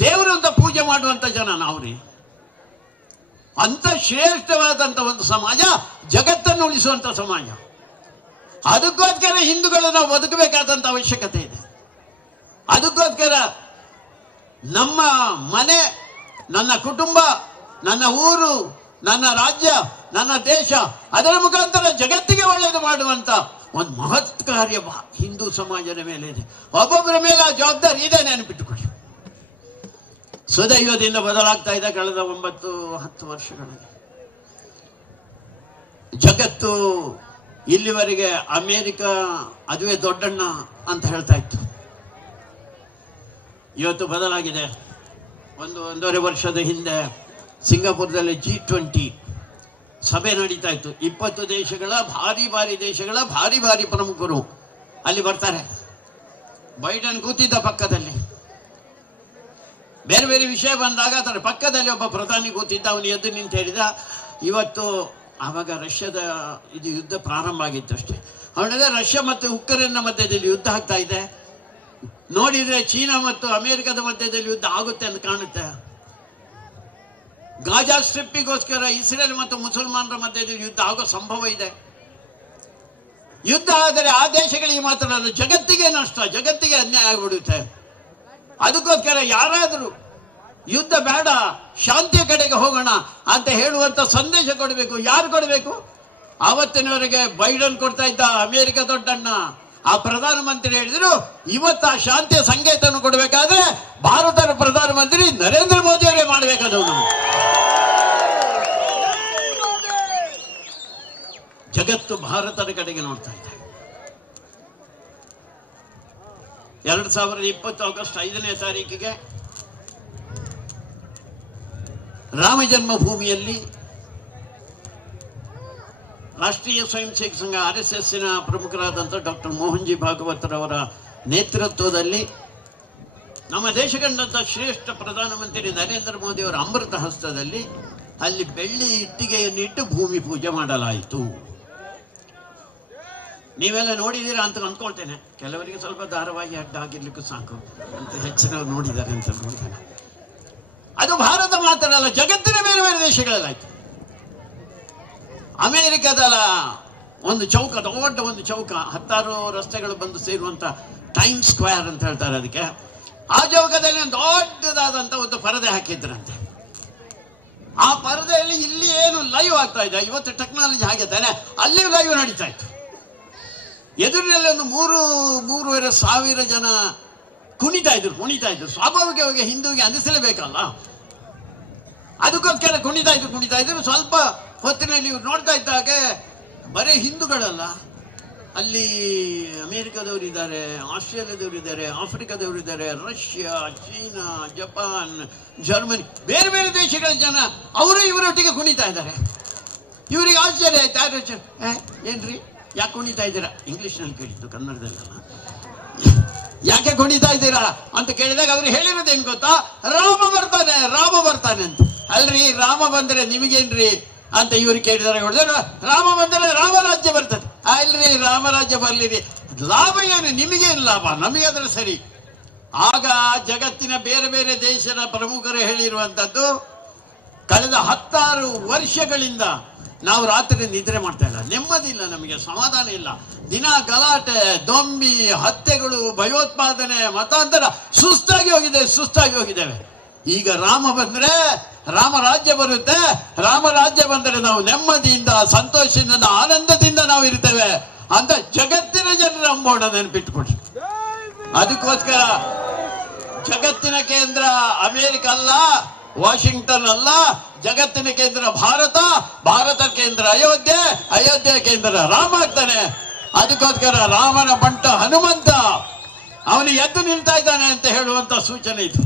ದೇವರು ಅಂತ ಪೂಜೆ ಮಾಡುವಂತ ಜನ ನಾವು ರೀ. ಅಂತ ಶ್ರೇಷ್ಠವಾದಂತ ಒಂದು ಸಮಾಜ, ಜಗತ್ತನ್ನು ಉಳಿಸುವಂತ ಸಮಾಜ. ಅದಕ್ಕೋಸ್ಕರ ಹಿಂದೂಗಳು ನಾವು ಬದುಕಬೇಕಾದಂತ ಅವಶ್ಯಕತೆ ಇದೆ. ಅದಕ್ಕೋಸ್ಕರ ನಮ್ಮ ಮನೆ, ನನ್ನ ಕುಟುಂಬ, ನನ್ನ ಊರು, ನನ್ನ ರಾಜ್ಯ, ನನ್ನ ದೇಶ, ಅದರ ಮುಖಾಂತರ ಜಗತ್ತಿಗೆ ಒಳ್ಳೆಯದು ಮಾಡುವಂತ ಒಂದು ಮಹತ್ ಕಾರ್ಯ ಹಿಂದೂ ಸಮಾಜದ ಮೇಲೆ ಇದೆ. ಒಬ್ಬೊಬ್ಬರ ಮೇಲೆ ಆ ಜವಾಬ್ದಾರಿ ಇದೆ, ನೆನಪಿಟ್ಟುಕೊಳ್ಳಿ. ಸುದೈವದಿಂದ ಬದಲಾಗ್ತಾ ಇದೆ ಕಳೆದ 9-10 ವರ್ಷಗಳಲ್ಲಿ. ಜಗತ್ತು ಇಲ್ಲಿವರೆಗೆ ಅಮೇರಿಕ ಅದುವೇ ದೊಡ್ಡಣ್ಣ ಅಂತ ಹೇಳ್ತಾ ಇತ್ತು. ಇವತ್ತು ಬದಲಾಗಿದೆ. 1.5 ವರ್ಷದ ಹಿಂದೆ ಸಿಂಗಾಪುರದಲ್ಲಿ G20 ಸಭೆ ನಡೀತಾ ಇತ್ತು. 20 ದೇಶಗಳ ಭಾರಿ ದೇಶಗಳ ಭಾರಿ ಪ್ರಮುಖರು ಅಲ್ಲಿ ಬರ್ತಾರೆ. ಬೈಡನ್ ಕೂತಿದ್ದ ಪಕ್ಕದಲ್ಲಿ. ಬೇರೆ ಬೇರೆ ವಿಷಯ ಬಂದಾಗ ಅದರ ಪಕ್ಕದಲ್ಲಿ ಒಬ್ಬ ಪ್ರಧಾನಿ ಕೂತಿದ್ದ. ಅವನು ಎದ್ದು ನಿಂತು ಹೇಳಿದ, ಇವತ್ತು ಆವಾಗ ರಷ್ಯಾದ ಇದು ಯುದ್ಧ ಪ್ರಾರಂಭ ಆಗಿತ್ತು ಅಷ್ಟೇ. ಅವನಿಗೆ ರಷ್ಯಾ ಮತ್ತು ಉಕ್ರೇನ್ನ ಮಧ್ಯದಲ್ಲಿ ಯುದ್ಧ ಆಗ್ತಾ ಇದೆ. ನೋಡಿದ್ರೆ ಚೀನಾ ಮತ್ತು ಅಮೆರಿಕದ ಮಧ್ಯದಲ್ಲಿ ಯುದ್ಧ ಆಗುತ್ತೆ ಅಂತ ಕಾಣುತ್ತೆ. ಗಾಜಾ ಸ್ಟ್ರಿಪ್ಪಿಗೋಸ್ಕರ ಇಸ್ರೇಲ್ ಮತ್ತು ಮುಸಲ್ಮಾನರ ಮಧ್ಯದಲ್ಲಿ ಯುದ್ಧ ಆಗೋ ಸಂಭವ ಇದೆ. ಯುದ್ಧ ಆದರೆ ಆ ದೇಶಗಳಿಗೆ ಮಾತ್ರ ಅಲ್ಲ, ಜಗತ್ತಿಗೆ ನಷ್ಟ, ಜಗತ್ತಿಗೆ ಅನ್ಯಾಯ ಆಗಿಬಿಡುತ್ತೆ. ಅದಕ್ಕೋಸ್ಕರ ಯಾರಾದರೂ ಯುದ್ಧ ಬೇಡ, ಶಾಂತಿಯ ಕಡೆಗೆ ಹೋಗೋಣ ಅಂತ ಹೇಳುವಂತ ಸಂದೇಶ ಕೊಡಬೇಕು. ಯಾರು ಕೊಡಬೇಕು? ಆವತ್ತಿನವರೆಗೆ ಬೈಡನ್ ಕೊಡ್ತಾ ಇದ್ದ ಅಮೆರಿಕ ದೊಡ್ಡಣ್ಣ, ಆ ಪ್ರಧಾನಮಂತ್ರಿ ಹೇಳಿದ್ರು, ಇವತ್ತು ಆ ಶಾಂತಿಯ ಸಂಕೇತವನ್ನು ಕೊಡಬೇಕಾದ್ರೆ ಭಾರತದ ಪ್ರಧಾನಮಂತ್ರಿ ನರೇಂದ್ರ ಮೋದಿ ಅವರೇ ಮಾಡಬೇಕಾದ್ರು. ಜಗತ್ತು ಭಾರತದ ಕಡೆಗೆ ನೋಡ್ತಾ ಇದೆ. 2020 ಆಗಸ್ಟ್ 5ನೇ ತಾರೀಕಿಗೆ ರಾಮ ಜನ್ಮಭೂಮಿಯಲ್ಲಿ ರಾಷ್ಟ್ರೀಯ ಸ್ವಯಂ ಸೇವಕ ಸಂಘ RSSನ ಪ್ರಮುಖರಾದಂಥ ಡಾಕ್ಟರ್ ಮೋಹನ್ಜಿ ಭಾಗವತರವರ ನೇತೃತ್ವದಲ್ಲಿ ನಮ್ಮ ದೇಶ ಕಂಡಂಥ ಶ್ರೇಷ್ಠ ಪ್ರಧಾನಮಂತ್ರಿ ನರೇಂದ್ರ ಮೋದಿ ಅವರ ಅಮೃತ ಹಸ್ತದಲ್ಲಿ ಅಲ್ಲಿ ಬೆಳ್ಳಿ ಇಟ್ಟಿಗೆಯನ್ನು ಇಟ್ಟು ಭೂಮಿ ಪೂಜೆ ಮಾಡಲಾಯಿತು. ನೀವೆಲ್ಲ ನೋಡಿದ್ದೀರಾ ಅಂತ ಅಂದ್ಕೊಳ್ತೇನೆ. ಕೆಲವರಿಗೆ ಸ್ವಲ್ಪ ಧಾರಾವಾಹಿ ಅಡ್ಡ ಆಗಿರ್ಲಿಕ್ಕೂ ಸಾಕು ಅಂತ ಹೆಚ್ಚಿನವ್ರು ನೋಡಿದ್ದಾರೆ ಅಂತ ನೋಡ್ತೇನೆ. ಅದು ಭಾರತ ಮಾತ್ರ ಅಲ್ಲ, ಜಗತ್ತಿನ ಬೇರೆ ಬೇರೆ ದೇಶಗಳಲ್ಲಾಯ್ತು. ಅಮೆರಿಕದ ಒಂದು ಚೌಕ, ದೊಡ್ಡ ಒಂದು ಚೌಕ, 10 ರಸ್ತೆಗಳು ಬಂದು ಸೇರುವಂತ ಟೈಮ್ ಸ್ಕ್ವೇರ್ ಅಂತ ಹೇಳ್ತಾರೆ ಅದಕ್ಕೆ. ಆ ಚೌಕದಲ್ಲಿ ಒಂದು ದೊಡ್ಡದಾದಂತ ಒಂದು ಪರದೆ ಹಾಕಿದ್ರಂತೆ. ಆ ಪರದೆಯಲ್ಲಿ ಇಲ್ಲಿ ಏನು ಲೈವ್ ಆಗ್ತಾ ಇದೆ, ಇವತ್ತು ಟೆಕ್ನಾಲಜಿ ಹಾಗೆ ತಾನೆ, ಅಲ್ಲಿ ಲೈವ್ ನಡೀತಾ ಇತ್ತು. ಎದುರಿನಲ್ಲಿ ಒಂದು 3-3.5 ಸಾವಿರ ಜನ ಕುಣಿತಾ ಇದ್ರು. ಸ್ವಾಭಾವಿಕವಾಗಿ ಹಿಂದೂಗೆ ಅನಿಸಲೇಬೇಕಲ್ಲ, ಅದಕ್ಕೋಸ್ಕರ ಕುಣಿತಾ ಇದ್ರು. ಸ್ವಲ್ಪ ಹೊತ್ತಿನಲ್ಲಿ ಇವ್ರು ನೋಡ್ತಾ ಇದ್ದಾಗೆ ಬರೀ ಹಿಂದೂಗಳಲ್ಲ, ಅಲ್ಲಿ ಅಮೆರಿಕದವರಿದ್ದಾರೆ, ಆಸ್ಟ್ರೇಲಿಯಾದವರಿದ್ದಾರೆ, ಆಫ್ರಿಕಾದವರಿದ್ದಾರೆ, ರಷ್ಯಾ, ಚೀನಾ, ಜಪಾನ್, ಜರ್ಮನಿ, ಬೇರೆ ಬೇರೆ ದೇಶಗಳ ಜನ ಅವರು ಇವರೊಟ್ಟಿಗೆ ಕುಣಿತಾ ಇದ್ದಾರೆ. ಇವರಿಗೆ ಆಶ್ಚರ್ಯ ಆಯ್ತು. ಏನ್ರಿ ಯಾಕೆ ಕುಣಿತಾ ಇದ್ದೀರಾ? ಇಂಗ್ಲಿಷ್ನಲ್ಲಿ ಕೇಳಿದ್ದು, ಕನ್ನಡದಲ್ಲ. ಯಾಕೆ ಕುಣಿತಾ ಇದ್ದೀರಾ ಅಂತ ಕೇಳಿದಾಗ ಅವ್ರು ಹೇಳಿರೋದು ಹೆಂಗ್ ಗೊತ್ತಾ? ರಾಮ ಬರ್ತಾನೆ ಅಂತ. ಅಲ್ರಿ, ರಾಮ ಬಂದ್ರೆ ನಿಮಗೇನ್ರಿ ಅಂತ ಇವ್ರು ಕೇಳಿದಾರೆ. ರಾಮ ಬಂದ್ರೆ ರಾಮರಾಜ್ಯ ಬರ್ತದೆ. ಅಲ್ರಿ, ರಾಮರಾಜ್ಯ ಬರ್ಲಿರಿ, ಲಾಭ ಏನು? ನಿಮಗೇನು ಲಾಭ? ನಮಗೆ ಅದ್ರ ಸರಿ. ಆಗ ಜಗತ್ತಿನ ಬೇರೆ ಬೇರೆ ದೇಶದ ಪ್ರಮುಖರು ಹೇಳಿರುವಂತದ್ದು, ಕಳೆದ 16 ವರ್ಷಗಳಿಂದ ನಾವು ರಾತ್ರಿ ನಿದ್ರೆ ಮಾಡ್ತಾ ಇಲ್ಲ, ನೆಮ್ಮದಿ ಇಲ್ಲ, ನಮಗೆ ಸಮಾಧಾನ ಇಲ್ಲ. ದಿನ ಗಲಾಟೆ, ದೊಂಬಿ, ಹತ್ಯೆಗಳು, ಭಯೋತ್ಪಾದನೆ, ಮತಾಂತರ, ಸುಸ್ತಾಗಿ ಹೋಗಿದ್ದೇವೆ. ಈಗ ರಾಮ ಬಂದ್ರೆ ರಾಮರಾಜ್ಯ ಬರುತ್ತೆ. ರಾಮರಾಜ್ಯ ಬಂದರೆ ನಾವು ನೆಮ್ಮದಿಯಿಂದ, ಸಂತೋಷದಿಂದ, ಆನಂದದಿಂದ ನಾವು ಇರ್ತೇವೆ ಅಂತ ಜಗತ್ತಿನ ಜನರ ಅಂಬೋಣ ನೆನಪಿಟ್ಕೊಡಿ. ಅದಕ್ಕೋಸ್ಕರ ಜಗತ್ತಿನ ಕೇಂದ್ರ ಅಮೆರಿಕ ಅಲ್ಲ, ವಾಷಿಂಗ್ಟನ್ ಅಲ್ಲ, ಜಗತ್ತಿನ ಕೇಂದ್ರ ಭಾರತ, ಭಾರತ ಕೇಂದ್ರ ಅಯೋಧ್ಯೆ, ಅಯೋಧ್ಯೆ ಕೇಂದ್ರ ರಾಮ ಆಗ್ತಾನೆ. ಅದಕ್ಕೋಸ್ಕರ ರಾಮನ ಬಂಟ ಹನುಮಂತ ಅವನು ಎದ್ದು ನಿಲ್ತಾ ಇದ್ದಾನೆ ಅಂತ ಹೇಳುವಂತ ಸೂಚನೆ ಇದು.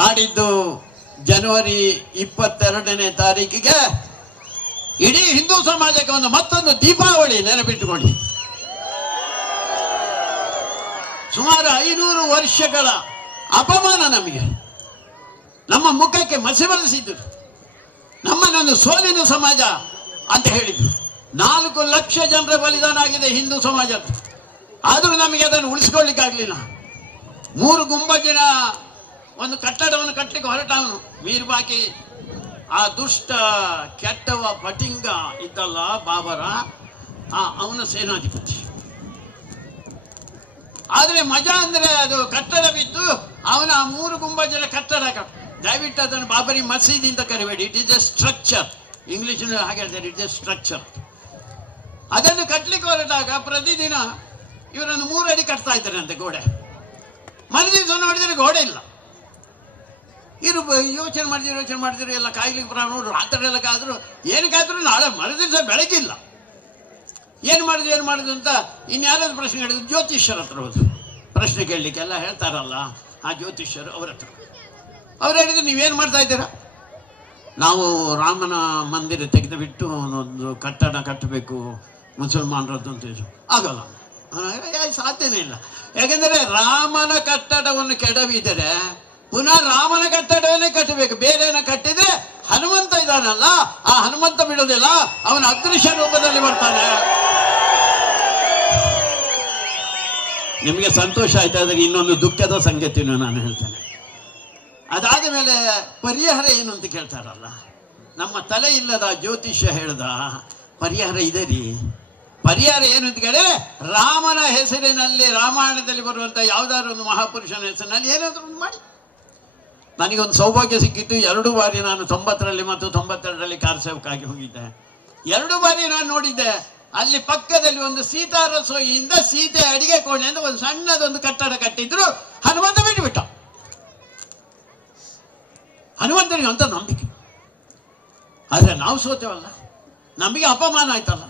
ನಾಡಿದ್ದು ಜನವರಿ 22ನೇ ತಾರೀಕಿಗೆ ಇಡೀ ಹಿಂದೂ ಸಮಾಜಕ್ಕೆ ಒಂದು ಮತ್ತೊಂದು ದೀಪಾವಳಿ ನೆನಪಿಟ್ಟುಕೊಳ್ಳಿ. ಸುಮಾರು 500 ವರ್ಷಗಳ ಅಪಮಾನ ನಮಗೆ, ನಮ್ಮ ಮುಖಕ್ಕೆ ಮಸಿ ಬರೆಸಿದ್ರು, ನಮ್ಮನ್ನೊಂದು ಸೋಲಿನ ಸಮಾಜ ಅಂತ ಹೇಳಿದ್ರು. 4 ಲಕ್ಷ ಜನರ ಬಲಿದಾನ ಆಗಿದೆ ಹಿಂದೂ ಸಮಾಜದ, ಆದರೂ ನಮಗೆ ಅದನ್ನು ಉಳಿಸ್ಕೊಳ್ಳಿಕ್ಕಾಗಲಿಲ್ಲ. 3 ಗುಂಬಜಿನ ಒಂದು ಕಟ್ಟಡವನ್ನು ಕಟ್ಟಲಿಕ್ಕೆ ಹೊರಟವನು ಮೀರ್ಬಾಕಿ, ಆ ದುಷ್ಟ ಕೆಟ್ಟವ ಪಟಿಂಗ ಇದ್ದಲ್ಲ ಬಾಬರ, ಅವನ ಸೇನಾಧಿಪತಿ. ಆದರೆ ಮಜಾ ಅಂದ್ರೆ ಅದು ಕಟ್ಟಡ ಬಿದ್ದು ಅವನ 3 ಗುಂಬಜರ ಕಟ್ಟಡ ದಯವಿಟ್ಟು ಅದನ್ನು ಬಾಬರಿ ಮಸೀದಿ ಅಂತ ಕರಿಬೇಡಿ. It is a structure, English ಹಾಗೆ ಹೇಳ್ತಾರೆ, ಇಟ್ ಇಸ್ ಸ್ಟ್ರಕ್ಚರ್. ಅದನ್ನು ಕಟ್ಟಲಿಕ್ಕೆ ಹೊರಟಾಗ ಪ್ರತಿದಿನ ಇವರನ್ನು 3 ಅಡಿ ಕಟ್ತಾ ಇದ್ದಾರೆ ಅಂತೆ ಗೋಡೆ. ಮರುದಿವಸ ನೋಡಿದರೆ ಗೋಡೆ ಇಲ್ಲ. ಇರು ಯೋಚನೆ ಮಾಡಿದ್ರು ಎಲ್ಲ ಕಾಯ್ಲಿಕ್ಕೆ ಪ್ರಾರಂಭ, ರಾತ್ರಿ ಎಲ್ಲ ಕಾದ್ರು, ಏನಕ್ಕಾದ್ರೂ ನಾಳೆ ಮರುದಿವಸ ಬೆಳಗಿಲ್ಲ. ಏನು ಮಾಡುದು ಅಂತ ಇನ್ಯಾರಾದ್ರೂ ಪ್ರಶ್ನೆ ಹೇಳಿದ್ರು, ಜ್ಯೋತಿಷ್ಯರ ಹತ್ರ ಹೋದ್ರು ಪ್ರಶ್ನೆ ಕೇಳಲಿಕ್ಕೆ. ಎಲ್ಲ ಹೇಳ್ತಾರಲ್ಲ ಆ ಜ್ಯೋತಿಷ್ಯರು, ಅವ್ರ ಹತ್ರ. ಅವ್ರು ಹೇಳಿದ್ರು, ನೀವೇನು ಮಾಡ್ತಾ ಇದ್ದೀರಾ? ನಾವು ರಾಮನ ಮಂದಿರ ತೆಗೆದು ಬಿಟ್ಟು ಒಂದು ಕಟ್ಟಡ ಕಟ್ಟಬೇಕು ಮುಸಲ್ಮಾನರದ್ದು ಅಂತ ಹೇಳಿದ್ರು. ಆಗಲ್ಲ, ಸಾಧ್ಯನೇ ಇಲ್ಲ. ಯಾಕೆಂದರೆ ರಾಮನ ಕಟ್ಟಡವನ್ನು ಕೆಡವಿದರೆ ಪುನಃ ರಾಮನ ಕಟ್ಟಡವನ್ನೇ ಕಟ್ಟಬೇಕು. ಬೇರೆನ ಕಟ್ಟಿದ್ರೆ ಹನುಮಂತ ಇದ್ದಾನಲ್ಲ, ಆ ಹನುಮಂತ ಬಿಡೋದಿಲ್ಲ, ಅವನ ಅದೃಶ್ಯ ರೂಪದಲ್ಲಿ ಬರ್ತಾನೆ. ನಿಮಗೆ ಸಂತೋಷ ಆಯ್ತಾ? ಆದರೆ ಇನ್ನೊಂದು ದುಃಖದ ಸಂಗತಿಯನ್ನು ನಾನು ಹೇಳ್ತೇನೆ. ಅದಾದ ಮೇಲೆ ಪರಿಹಾರ ಏನು ಅಂತ ಕೇಳ್ತಾರಲ್ಲ, ನಮ್ಮ ತಲೆ ಇಲ್ಲದ ಜ್ಯೋತಿಷ್ಯ ಹೇಳ್ದ ಪರಿಹಾರ ಇದೆ ರೀ. ಪರಿಹಾರ ಏನು ಅಂತ ಕೇಳಿ, ರಾಮನ ಹೆಸರಿನಲ್ಲಿ ರಾಮಾಯಣದಲ್ಲಿ ಬರುವಂತ ಯಾವ್ದಾದ್ರು ಒಂದು ಮಹಾಪುರುಷನ ಹೆಸರಿನಲ್ಲಿ ಏನಾದ್ರು ಒಂದು ಮಾಡಿ. ನನಗೊಂದು ಸೌಭಾಗ್ಯ ಸಿಕ್ಕಿತ್ತು. 2 ಬಾರಿ ನಾನು 90ರಲ್ಲಿ ಮತ್ತು 92ರಲ್ಲಿ ಕಾರ್ಸೇವಕ್ಕಾಗಿ ಹೋಗಿದ್ದೆ. 2 ಬಾರಿ ನಾನು ನೋಡಿದ್ದೆ, ಅಲ್ಲಿ ಪಕ್ಕದಲ್ಲಿ ಒಂದು ಸೀತಾರಸೋಯಿಯಿಂದ ಸೀತೆ ಅಡಿಗೆ ಕೋಣೆ ಅಂತ ಒಂದು ಸಣ್ಣದೊಂದು ಕಟ್ಟಡ ಕಟ್ಟಿದ್ರು. ಹನುಮಂತ ಬಿಟ್ಟುಬಿಟ್ಟ. ಹನುಮಂತನಿಗೆ ಅಂತ ನಂಬಿಕೆ. ಆದ್ರೆ ನಾವು ಸೋತೇವಲ್ಲ, ನಮಗೆ ಅಪಮಾನ ಆಯ್ತಲ್ಲ.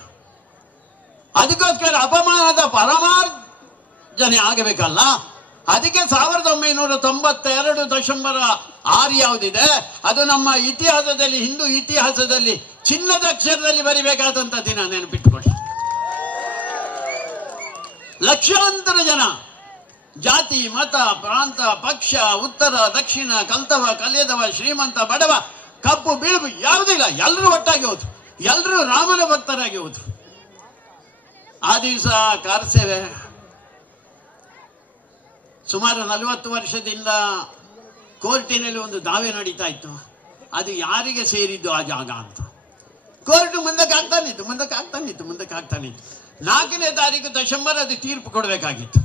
ಅದಕ್ಕೋಸ್ಕರ ಅಪಮಾನದ ಪರಮಾರ್ಜನೆ ಆಗಬೇಕಲ್ಲ. ಅದಕ್ಕೆ 1992 ಡಿಸೆಂಬರ್ 6 ಯಾವುದಿದೆ, ಅದು ನಮ್ಮ ಇತಿಹಾಸದಲ್ಲಿ, ಹಿಂದೂ ಇತಿಹಾಸದಲ್ಲಿ ಚಿನ್ನದ ಅಕ್ಷರದಲ್ಲಿ ಬರಿಬೇಕಾದಂತ ದಿನ. ನೆನಪಿಟ್ಟುಕೊಳ್ಳಿ. ಲಕ್ಷಾಂತರ ಜನ, ಜಾತಿ, ಮತ, ಪ್ರಾಂತ, ಪಕ್ಷ, ಉತ್ತರ, ದಕ್ಷಿಣ, ಕಲ್ತವ, ಕಲಿಯದವ, ಶ್ರೀಮಂತ, ಬಡವ, ಕಪ್ಪು, ಬಿಳುಪು ಯಾವುದಿಲ್ಲ, ಎಲ್ಲರೂ ಒಟ್ಟಾಗಿ ಹೋದ್ರು. ಎಲ್ಲರೂ ರಾಮನ ಭಕ್ತರಾಗಿ ಹೋದ್ರು. ಆ ದಿವಸ ಕಾರ್ಸೇವೆ ಸುಮಾರು 40 ವರ್ಷದಿಂದ ಕೋರ್ಟಿನಲ್ಲಿ ಒಂದು ದಾವೆ ನಡೀತಾ ಇತ್ತು. ಅದು ಯಾರಿಗೆ ಸೇರಿದ್ದು ಆ ಜಾಗ ಅಂತ. ಕೋರ್ಟ್ ಮುಂದಕ್ಕೆ ಆಗ್ತಾನಿತ್ತು. 4ನೇ ತಾರೀಕು ಡಿಸೆಂಬರ್ ಅದು ತೀರ್ಪು ಕೊಡಬೇಕಾಗಿತ್ತು.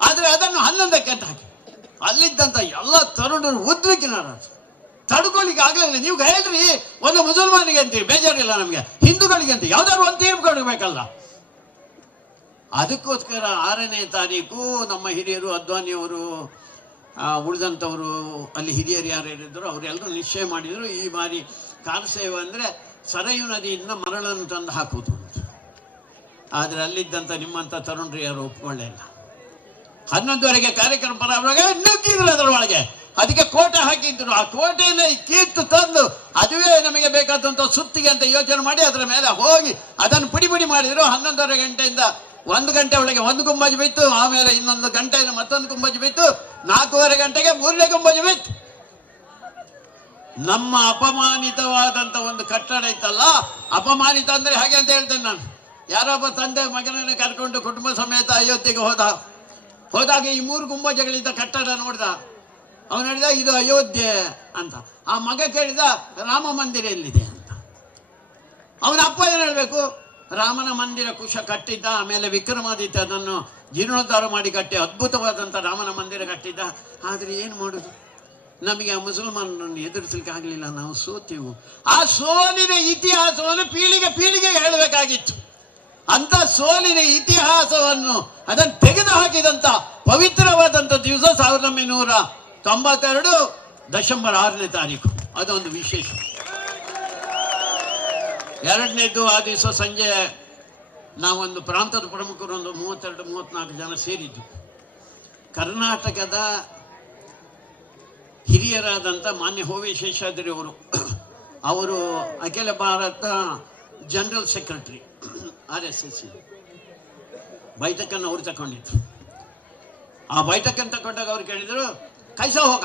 ಆದ್ರೆ ಅದನ್ನು 11ಕ್ಕೆ ಹಾಕಿ ಅಲ್ಲಿದ್ದಂತ ಎಲ್ಲ ತರುಣರು ಉದ್ವಿಗ್ನರಾದ್ರು. ತಡ್ಕೊಳ್ಳಿಕ್ಕೆ ಆಗ್ಲಿಲ್ಲ. ನೀವು ಹೇಳ್ರಿ, ಒಂದು ಮುಸಲ್ಮಾನಿಗೆ ಅಂತೀರಿ, ಬೇಜಾರಿಲ್ಲ ನಮ್ಗೆ, ಹಿಂದೂಗಳಿಗೆ ಅಂತ ಯಾವ್ದಾದ್ರು ಒಂದು ತೀರ್ಪು ಕೊಡಬೇಕಲ್ಲ. ಅದಕ್ಕೋಸ್ಕರ 6ನೇ ತಾರೀಕು ನಮ್ಮ ಹಿರಿಯರು, ಅದ್ವಾನಿಯವರು, ಉಳಿದಂಥವರು, ಅಲ್ಲಿ ಹಿರಿಯರು ಯಾರು ಹೇಳಿದ್ರು ಅವರೆಲ್ಲರೂ ನಿಶ್ಚಯ ಮಾಡಿದ್ರು, ಈ ಬಾರಿ ಕಾರ್ಸೇವ ಅಂದರೆ ಸರಯು ನದಿಯಿಂದ ಮರಳನ್ನು ತಂದು ಹಾಕುವುದು ಅಂತ. ಆದರೆ ಅಲ್ಲಿದ್ದಂಥ ನಿಮ್ಮಂಥ ತರುಣರು ಯಾರು ಒಪ್ಕೊಳ್ಳೇ ಇಲ್ಲ. 11ವರೆಗೆ ಕಾರ್ಯಕ್ರಮ ಪ್ರಾರಂಭ ನುಗ್ಗಿದ್ರು ಅದರೊಳಗೆ. ಅದಕ್ಕೆ ಕೋಟೆ ಹಾಕಿದ್ರು. ಆ ಕೋಟೆಯನ್ನೇ ಕಿತ್ತು ತಂದು ಅದುವೇ ನಮಗೆ ಬೇಕಾದಂಥ ಸುತ್ತಿಗೆ ಅಂತ ಯೋಚನೆ ಮಾಡಿ ಅದರ ಮೇಲೆ ಹೋಗಿ ಅದನ್ನು ಪುಡಿ ಮಾಡಿದ್ರು. 11:30 ಗಂಟೆಯಿಂದ 1 ಗಂಟೆ ಒಳಗೆ 1 ಗುಂಬಜ್ ಬಿತ್ತು. ಆಮೇಲೆ ಇನ್ನೊಂದು ಗಂಟೆಯಿಂದ ಮತ್ತೊಂದು ಗುಂಬಜ್ ಬಿತ್ತು. 4:15 ಗಂಟೆಗೆ 3ನೇ ಗುಂಬಜ್ ಬಿತ್ತು. ನಮ್ಮ ಅಪಮಾನಿತವಾದಂತ ಒಂದು ಕಟ್ಟಡ ಇತ್ತಲ್ಲ, ಅಪಮಾನಿತ ಅಂದ್ರೆ ಹಾಗೆ ಅಂತ ಹೇಳ್ತೇನೆ ನಾನು. ಯಾರೊಬ್ಬ ತಂದೆ ಮಗನನ್ನು ಕರ್ಕೊಂಡು ಕುಟುಂಬ ಸಮೇತ ಅಯೋಧ್ಯೆಗೆ ಹೋದಾಗ ಈ 3 ಗುಂಬಜಗಳಿದ್ದ ಕಟ್ಟಡ ನೋಡ್ದ. ಅವನು ಹೇಳಿದ ಇದು ಅಯೋಧ್ಯೆ ಅಂತ. ಆ ಮಗ ಕೇಳಿದ ರಾಮ ಮಂದಿರ ಎಲ್ಲಿದೆ ಅಂತ. ಅವನ ಅಪ್ಪ ಏನು ಹೇಳ್ಬೇಕು, ರಾಮನ ಮಂದಿರ ಕುಶ ಕಟ್ಟಿದ್ದ, ಆಮೇಲೆ ವಿಕ್ರಮಾದಿತ್ಯ ಅದನ್ನು ಜೀರ್ಣೋದ್ಧಾರ ಮಾಡಿ ಕಟ್ಟಿ ಅದ್ಭುತವಾದಂಥ ರಾಮನ ಮಂದಿರ ಕಟ್ಟಿದ್ದ. ಆದರೆ ಏನು ಮಾಡುದು, ನಮಗೆ ಆ ಮುಸಲ್ಮಾನರನ್ನು ಎದುರಿಸಲಿಕ್ಕೆ ಆಗಲಿಲ್ಲ, ನಾವು ಸೋತೆವು. ಆ ಸೋಲಿನ ಇತಿಹಾಸವನ್ನು ಪೀಳಿಗೆ ಹೇಳಬೇಕಾಗಿತ್ತು. ಅಂತ ಸೋಲಿನ ಇತಿಹಾಸವನ್ನು ಅದನ್ನು ತೆಗೆದು ಹಾಕಿದಂತ ಪವಿತ್ರವಾದಂಥ ದಿವಸ 1992 ಡಿಸೆಂಬರ್ 6ನೇ ತಾರೀಕು. ಅದೊಂದು ವಿಶೇಷ. 2ನೇದು ಆ ದಿವಸ ಸಂಜೆ ನಾವೊಂದು ಪ್ರಾಂತದ ಪ್ರಮುಖರು ಒಂದು 32-34 ಜನ ಸೇರಿದ್ದು. ಕರ್ನಾಟಕದ ಹಿರಿಯರಾದಂಥ ಮಾನ್ಯ ಹೋವಿ ಶೇಷಾದ್ರಿ ಅವರು ಅಖಿಲ ಭಾರತ ಜನರಲ್ ಸೆಕ್ರೆಟರಿ RSS ಬೈಠಕನ್ನು ಅವ್ರು ತಗೊಂಡಿದ್ರು. ಆ ಬೈಠಕನ್ನು ತಗೊಂಡಾಗ ಅವ್ರು ಕೇಳಿದ್ರು, ಕೈಸ ಹೋಗ,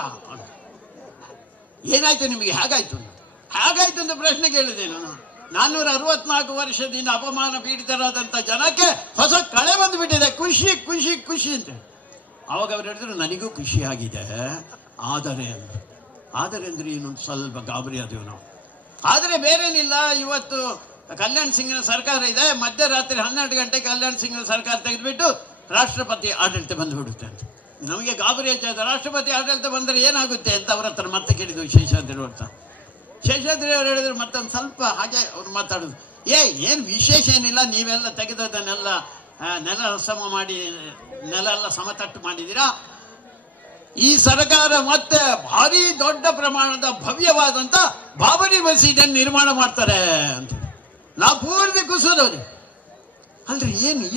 ಏನಾಯ್ತು ನಿಮಗೆ, ಹೇಗಾಯ್ತು ಅಂತ ಪ್ರಶ್ನೆ ಕೇಳಿದೆ ನಾನು. 464 ವರ್ಷದಿಂದ ಅಪಮಾನ ಪೀಡಿತರಾದಂಥ ಜನಕ್ಕೆ ಹೊಸ ಕಳೆ ಬಂದುಬಿಟ್ಟಿದೆ, ಖುಷಿ ಖುಷಿ ಖುಷಿ ಅಂತ. ಅವಾಗ ಅವ್ರು ಹೇಳಿದ್ರು, ನನಗೂ ಖುಷಿ ಆಗಿದೆ, ಆದರೆ ಅಂದ್ರೆ ಇನ್ನೊಂದು ಸ್ವಲ್ಪ ಗಾಬರಿ ಆದೆವು ನಾವು. ಆದರೆ ಬೇರೇನಿಲ್ಲ, ಇವತ್ತು ಕಲ್ಯಾಣ್ ಸಿಂಗ್ನ ಸರ್ಕಾರ ಇದೆ, ಮಧ್ಯರಾತ್ರಿ 12 ಗಂಟೆಗೆ ಕಲ್ಯಾಣ್ ಸಿಂಗ್ನ ಸರ್ಕಾರ ತೆಗೆದುಬಿಟ್ಟು ರಾಷ್ಟ್ರಪತಿ ಆಡಳಿತ ಬಂದುಬಿಡುತ್ತೆ ಅಂತ. ನಮಗೆ ಗಾಬರಿ ಹೆಚ್ಚಾದ, ರಾಷ್ಟ್ರಪತಿ ಆಡಳಿತ ಬಂದರೆ ಏನಾಗುತ್ತೆ ಅಂತ ಅವ್ರ ಹತ್ರ ಮತ್ತೆ ಕೇಳಿದ್ವು ಶೇಷಾದ್ರಿ ಅಂತ. ಶೇಷಾದ್ರಿ ಅವರು ಹೇಳಿದ್ರು ಮತ್ತೊಂದು ಸ್ವಲ್ಪ ಹಾಗೆ ಅವ್ರು ಮಾತಾಡೋದು, ಏನು ವಿಶೇಷ ಏನಿಲ್ಲ, ನೀವೆಲ್ಲ ತೆಗೆದದನ್ನೆಲ್ಲ ನೆಲ ಸಮ ಮಾಡಿ ನೆಲ ಎಲ್ಲ ಸಮತಟ್ಟು ಮಾಡಿದ್ದೀರಾ, ಈ ಸರ್ಕಾರ ಮತ್ತೆ ಭಾರಿ ದೊಡ್ಡ ಪ್ರಮಾಣದ ಭವ್ಯವಾದಂತ ಬಾಬರಿ ಮಸೀದಿಯನ್ನು ನಿರ್ಮಾಣ ಮಾಡ್ತಾರೆ ಅಂತ. ನಾವು ಪೂರ್ತಿ ಕುಸಿದೋದು ಅಲ್ರಿ,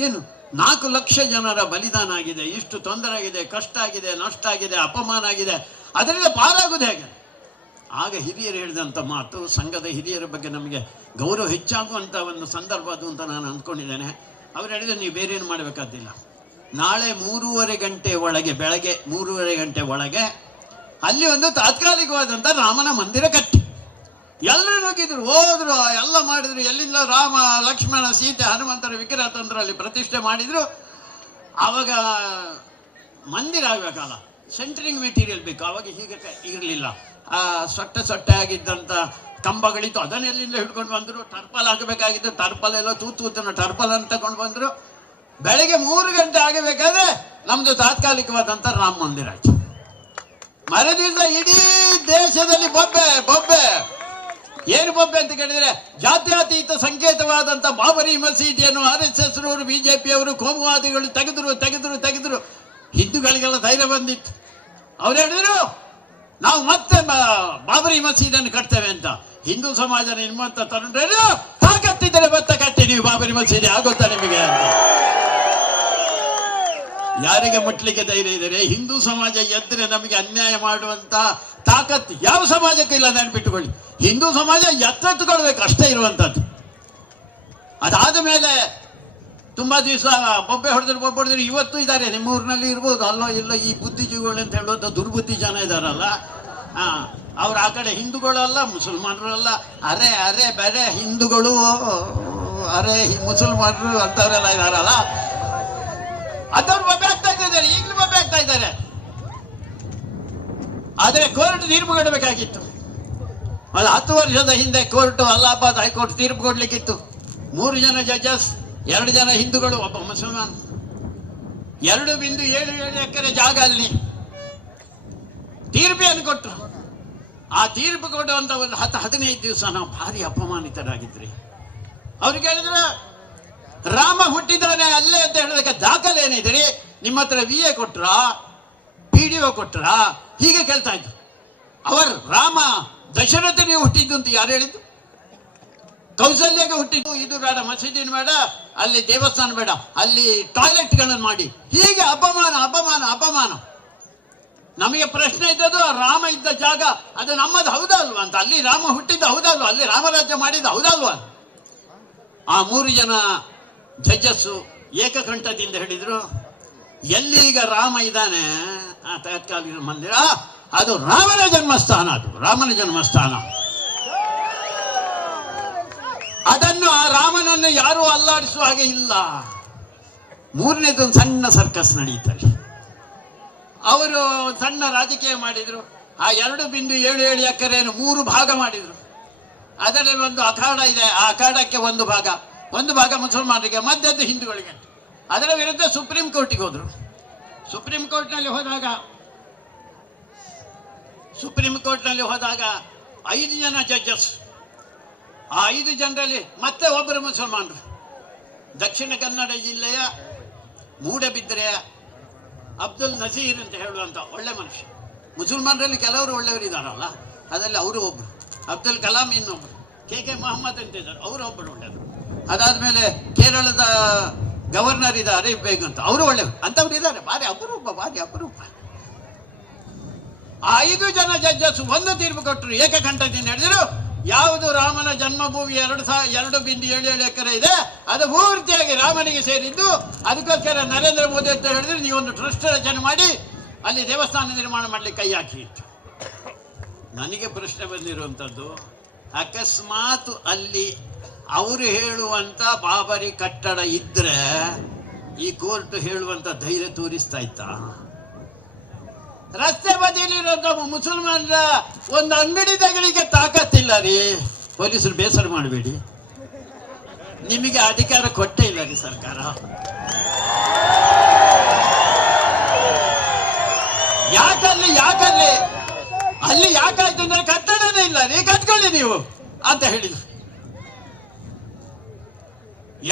ಏನು 4 ಲಕ್ಷ ಜನರ ಬಲಿದಾನ ಆಗಿದೆ, ಇಷ್ಟು ತೊಂದರೆ ಆಗಿದೆ, ಕಷ್ಟ ಆಗಿದೆ, ನಷ್ಟ ಆಗಿದೆ, ಅಪಮಾನ ಆಗಿದೆ, ಅದರಿಂದ ಪಾರಾಗೋದು ಹೇಗೆ? ಆಗ ಹಿರಿಯರು ಹೇಳಿದಂಥ ಮಾತು, ಸಂಘದ ಹಿರಿಯರ ಬಗ್ಗೆ ನಮಗೆ ಗೌರವ ಹೆಚ್ಚಾಗುವಂಥ ಒಂದು ಸಂದರ್ಭ ಅದು ಅಂತ ನಾನು ಅಂದ್ಕೊಂಡಿದ್ದೇನೆ. ಅವ್ರು ಹೇಳಿದ್ರೆ, ನೀವು ಬೇರೆ ಏನು ಮಾಡಬೇಕಾದಿಲ್ಲ, ನಾಳೆ 3:30 ಗಂಟೆ ಒಳಗೆ, ಬೆಳಗ್ಗೆ 3:30 ಗಂಟೆ ಒಳಗೆ ಅಲ್ಲಿ ಒಂದು ತಾತ್ಕಾಲಿಕವಾದಂಥ ರಾಮನ ಮಂದಿರ ಕಟ್ಟಿ. ಎಲ್ಲರೂ ನುಗ್ಗಿದ್ರು, ಹೋದ್ರು, ಎಲ್ಲ ಮಾಡಿದ್ರು. ಎಲ್ಲಿಂದ ರಾಮ ಲಕ್ಷ್ಮಣ ಸೀತೆ ಹನುಮಂತರ ವಿಗ್ರಹ ತಂದ್ರು, ಅಲ್ಲಿ ಪ್ರತಿಷ್ಠೆ ಮಾಡಿದ್ರು. ಆವಾಗ ಮಂದಿರ ಆಗಬೇಕಲ್ಲ, ಸೆಂಟ್ರಿಂಗ್ ಮೆಟೀರಿಯಲ್ ಬೇಕು. ಆವಾಗ ಹೀಗೆ ಇರಲಿಲ್ಲ, ಸೊಟ್ಟೆ ಆಗಿದ್ದಂಥ ಕಂಬಗಳಿತ್ತು, ಅದನ್ನೆಲ್ಲಿಂದ ಹಿಡ್ಕೊಂಡು ಬಂದರು. ಟರ್ಪಲ್ ಆಗಬೇಕಾಗಿತ್ತು, ಟರ್ಪಲ್ ಎಲ್ಲ ತೂತನ ಟರ್ಪಲ್ ಅಂತ ತಗೊಂಡು ಬಂದರು. ಬೆಳಗ್ಗೆ 3 ಗಂಟೆ ಆಗಬೇಕಾದ್ರೆ ನಮ್ದು ತಾತ್ಕಾಲಿಕವಾದಂಥ ರಾಮ ಮಂದಿರ ಆಯ್ತು. ಮರದಿವಸ ಇಡೀ ದೇಶದಲ್ಲಿ ಬೊಬ್ಬೆ ಏನು ಬೊಬ್ಬೆ ಅಂತ ಕೇಳಿದ್ರೆ, ಜಾತ್ಯತೀತ ಸಂಕೇತವಾದಂಥ ಬಾಬರಿ ಮಸೀದಿಯನ್ನು RSS ರವರು, BJP-ಯವರು, ಕೋಮುವಾದಿಗಳು ತೆಗೆದ್ರು. ಹಿಂದೂಗಳಿಗೆಲ್ಲ ಧೈರ್ಯ ಬಂದಿತ್ತು. ಅವ್ರು ಹೇಳಿದ್ರು, ನಾವು ಮತ್ತೆ ಬಾಬರಿ ಮಸೀದಿಯನ್ನು ಕಟ್ತೇವೆ ಅಂತ. ಹಿಂದೂ ಸಮಾಜ ನಿಮ್ಮಂತ ತರುಣರು ತಾಕತ್ತಿದ್ದರೆ ಮತ್ತೆ ಕಟ್ಟಿ, ನೀವು ಬಾಬರಿ ಮಸೀದಿ ಆಗುತ್ತಾ ನಿಮಗೆ ಅಂತ. ಯಾರಿಗೆ ಮುಟ್ಲಿಕ್ಕೆ ಧೈರ್ಯ ಇದ್ದಾರೆ? ಹಿಂದೂ ಸಮಾಜ ಎದ್ರೆ ನಮಗೆ ಅನ್ಯಾಯ ಮಾಡುವಂತ ತಾಕತ್ತು ಯಾವ ಸಮಾಜಕ್ಕೂ ಇಲ್ಲ, ನೆನ್ಪಿಟ್ಟುಕೊಳ್ಳಿ. ಹಿಂದೂ ಸಮಾಜ ಎತ್ತೆತ್ತುಕೊಳ್ಬೇಕು ಅಷ್ಟೇ ಇರುವಂತದ್ದು. ಅದಾದ ಮೇಲೆ ತುಂಬಾ ದಿವಸ ಬೊಬ್ಬೆ ಹೊಡೆದ್ರು. ಇವತ್ತು ಇದ್ದಾರೆ, ನಿಮ್ಮ ಊರಿನಲ್ಲಿ ಇರ್ಬೋದು, ಅಲ್ಲೋ ಇಲ್ಲ, ಈ ಬುದ್ಧಿಜೀವಿಗಳು ಅಂತ ಹೇಳುವಂಥ ದುರ್ಬುದ್ಧಿ ಜನ ಇದಾರಲ್ಲ, ಅವ್ರು ಆ ಕಡೆ ಹಿಂದೂಗಳಲ್ಲ, ಮುಸಲ್ಮಾನರಲ್ಲ, ಅರೆ ಬೇರೆ ಹಿಂದೂಗಳು, ಮುಸಲ್ಮಾನರು ಅಂತವರೆಲ್ಲ ಇದಾರಲ್ಲ, ಅದವ್ರು ಬೊಬ್ಬೆ ಆಗ್ತಾ ಇದ್ದಾರೆ, ಈಗಲೂ ಬೊಬ್ಬೆ ಆಗ್ತಾ ಇದ್ದಾರೆ. ಆದರೆ ಕೋರ್ಟ್ ತೀರ್ಪು ಕೊಡಬೇಕಾಗಿತ್ತು. ಅದು 10 ವರ್ಷದ ಹಿಂದೆ ಕೋರ್ಟ್, ಅಲಹಾಬಾದ್ ಹೈಕೋರ್ಟ್ ತೀರ್ಪು ಕೊಡ್ಲಿಕ್ಕಿತ್ತು. 3 ಜನ ಜಡ್ಜಸ್, 2 ಜನ ಹಿಂದೂಗಳು, ಒಬ್ಬ ಮುಸಲ್ಮಾನ್. 2.77 ಎಕರೆ ಜಾಗ ಅಲ್ಲಿ ತೀರ್ಪೇನು ಕೊಟ್ಟರು. ಆ ತೀರ್ಪು ಕೊಡುವಂತ ಒಂದು 10-15 ದಿವಸ ನಾವು ಭಾರಿ ಅಪಮಾನಿತರಾಗಿದ್ರಿ. ಅವ್ರಿಗೆ ಹೇಳಿದ್ರೆ, ರಾಮ ಹುಟ್ಟಿದಾನೆ ಅಲ್ಲೇ ಅಂತ ಹೇಳೋದಕ್ಕೆ ದಾಖಲೆ ಏನಿದ್ರಿ? ನಿಮ್ಮ ಹತ್ರ VA ಕೊಟ್ರ, PDO ಕೊಟ್ರ? ಹೀಗೆ ಕೇಳ್ತಾ ಇದ್ರು. ಅವರು ರಾಮ ದಶರಥನಿಗೆ ಹುಟ್ಟಿದ್ದು ಅಂತ ಯಾರು ಹೇಳಿದ್ದು? ಕೌಸಲ್ಯಗೆ ಹುಟ್ಟಿದ್ದು. ಇದು ಬೇಡ, ಮಸೀದಿನ ಬೇಡ, ಅಲ್ಲಿ ದೇವಸ್ಥಾನ ಬೇಡ, ಅಲ್ಲಿ ಟಾಯ್ಲೆಟ್ಗಳನ್ನು ಮಾಡಿ, ಹೀಗೆ ಅಪಮಾನ. ನಮಗೆ ಪ್ರಶ್ನೆ ಇದ್ದದ್ದು, ರಾಮ ಇದ್ದ ಜಾಗ ಅದು ನಮ್ಮದು ಹೌದಲ್ವಾ ಅಂತ. ಅಲ್ಲಿ ರಾಮ ಹುಟ್ಟಿದ್ದು ಹೌದಲ್ವಾ? ಅಲ್ಲಿ ರಾಮರಾಜ್ಯ ಮಾಡಿದ್ದು ಹೌದಲ್ವಾ? ಆ 3 ಜನ ಜಡ್ಜಸ್ಸು ಏಕಕಂಠದಿಂದ ಹೇಳಿದ್ರು, ಎಲ್ಲಿಗ ರಾಮ ಇದ್ದಾನೆ ಆ ತಾತ್ಕಾಲಿಕ ಮಂದಿರ, ಅದು ರಾಮನ ಜನ್ಮಸ್ಥಾನ. ಅದನ್ನು, ಆ ರಾಮನನ್ನು ಯಾರು ಅಲ್ಲಾಡಿಸುವ ಹಾಗೆ ಇಲ್ಲ. 3ನೇದೊಂದು ಸಣ್ಣ ಸರ್ಕಸ್ ನಡೆಯುತ್ತಾರೆ. ಅವರು ಸಣ್ಣ ರಾಜಕೀಯ ಮಾಡಿದ್ರು. ಆ 2.77 ಎಕರೆಯನ್ನು 3 ಭಾಗ ಮಾಡಿದ್ರು. ಅದರಲ್ಲಿ ಒಂದು ಅಖಾಡ ಇದೆ, ಆ ಅಖಾಡಕ್ಕೆ ಒಂದು ಭಾಗ ಮುಸಲ್ಮಾನರಿಗೆ, ಮಧ್ಯದ್ದು ಹಿಂದೂಗಳಿಗೆ. ಅದರ ವಿರುದ್ಧ ಸುಪ್ರೀಂ ಕೋರ್ಟಿಗೆ ಹೋದ್ರು. ಸುಪ್ರೀಂ ಕೋರ್ಟ್ನಲ್ಲಿ ಹೋದಾಗ 5 ಜನ ಜಡ್ಜಸ್. ಆ 5 ಜನರಲ್ಲಿ ಮತ್ತೆ ಒಬ್ಬರು ಮುಸಲ್ಮಾನರು. ದಕ್ಷಿಣ ಕನ್ನಡ ಜಿಲ್ಲೆಯ ಮೂಡಬಿದ್ರೆಯ ಅಬ್ದುಲ್ ನಜೀರ್ ಅಂತ ಹೇಳುವಂತ ಒಳ್ಳೆ ಮನುಷ್ಯ. ಮುಸಲ್ಮಾನರಲ್ಲಿ ಕೆಲವರು ಒಳ್ಳೆಯವರು ಇದ್ದಾರಲ್ಲ, ಅದರಲ್ಲಿ ಅವರು ಒಬ್ರು. ಅಬ್ದುಲ್ ಕಲಾಂ ಇನ್ನೊಬ್ರು, KK ಮೊಹಮ್ಮದ್ ಅಂತ ಇದ್ದಾರೆ, ಅವರು ಒಬ್ಬರು ಒಳ್ಳೆಯವರು. ಅದಾದ್ಮೇಲೆ ಕೇರಳದ ಗವರ್ನರ್ ಇದ್ದಾರೆ ಬೇಗ್ ಅಂತ, ಅವರು ಒಳ್ಳೆಯವರು. ಅಂತವ್ರು ಇದ್ದಾರೆ, ಭಾರಿ ಅಪರೂಪ. ಆ 5 ಜನ ಜಡ್ಜಸ್ ಒಂದು ತೀರ್ಪು ಕೊಟ್ಟರು, ಏಕಕಂಠದಿಂದ ಹೇಳಿದ್ರು, ಯಾವುದು ರಾಮನ ಜನ್ಮಭೂಮಿ 2.77 ಎಕರೆ ಇದೆ ಅದು ಪೂರ್ತಿಯಾಗಿ ರಾಮನಿಗೆ ಸೇರಿದ್ದು. ಅದಕ್ಕೋಸ್ಕರ ನರೇಂದ್ರ ಮೋದಿ ಅಂತ ಹೇಳಿದ್ರೆ ನೀವೊಂದು ಟ್ರಸ್ಟ್ ರಚನೆ ಮಾಡಿ ಅಲ್ಲಿ ದೇವಸ್ಥಾನ ನಿರ್ಮಾಣ ಮಾಡಲಿಕ್ಕೆ ಕೈ ಹಾಕಿ. ನನಗೆ ಪ್ರಶ್ನೆ ಬಂದಿರುವಂಥದ್ದು, ಅಕಸ್ಮಾತ್ ಅಲ್ಲಿ ಅವರು ಹೇಳುವಂತ ಬಾಬರಿ ಕಟ್ಟಡ ಇದ್ರೆ ಈ ಕೋರ್ಟ್ ಹೇಳುವಂತ ಧೈರ್ಯ ತೋರಿಸ್ತಾ ಇತ್ತ? ರಸ್ತೆ ಬದಿಯಲ್ಲಿರುವಂತ ಮುಸಲ್ಮಾನರ ಒಂದು ಅಂಗಡಿ ತಗಲಿಕ್ಕೆ ತಾಕತ್ತಿಲ್ಲ ರೀ. ಪೊಲೀಸರು ಬೇಸರ ಮಾಡಬೇಡಿ, ನಿಮಗೆ ಅಧಿಕಾರ ಕೊಟ್ಟೇ ಇಲ್ಲ ರೀ ಸರ್ಕಾರ. ಯಾಕಲ್ಲಿ ಅಲ್ಲಿ ಯಾಕಾಯ್ತು ಅಂದ್ರೆ ಕಟ್ಟಡನೇ ಇಲ್ಲ ರೀ, ಕಟ್ಕೊಳ್ಳಿ ನೀವು ಅಂತ ಹೇಳಿದ್ರು.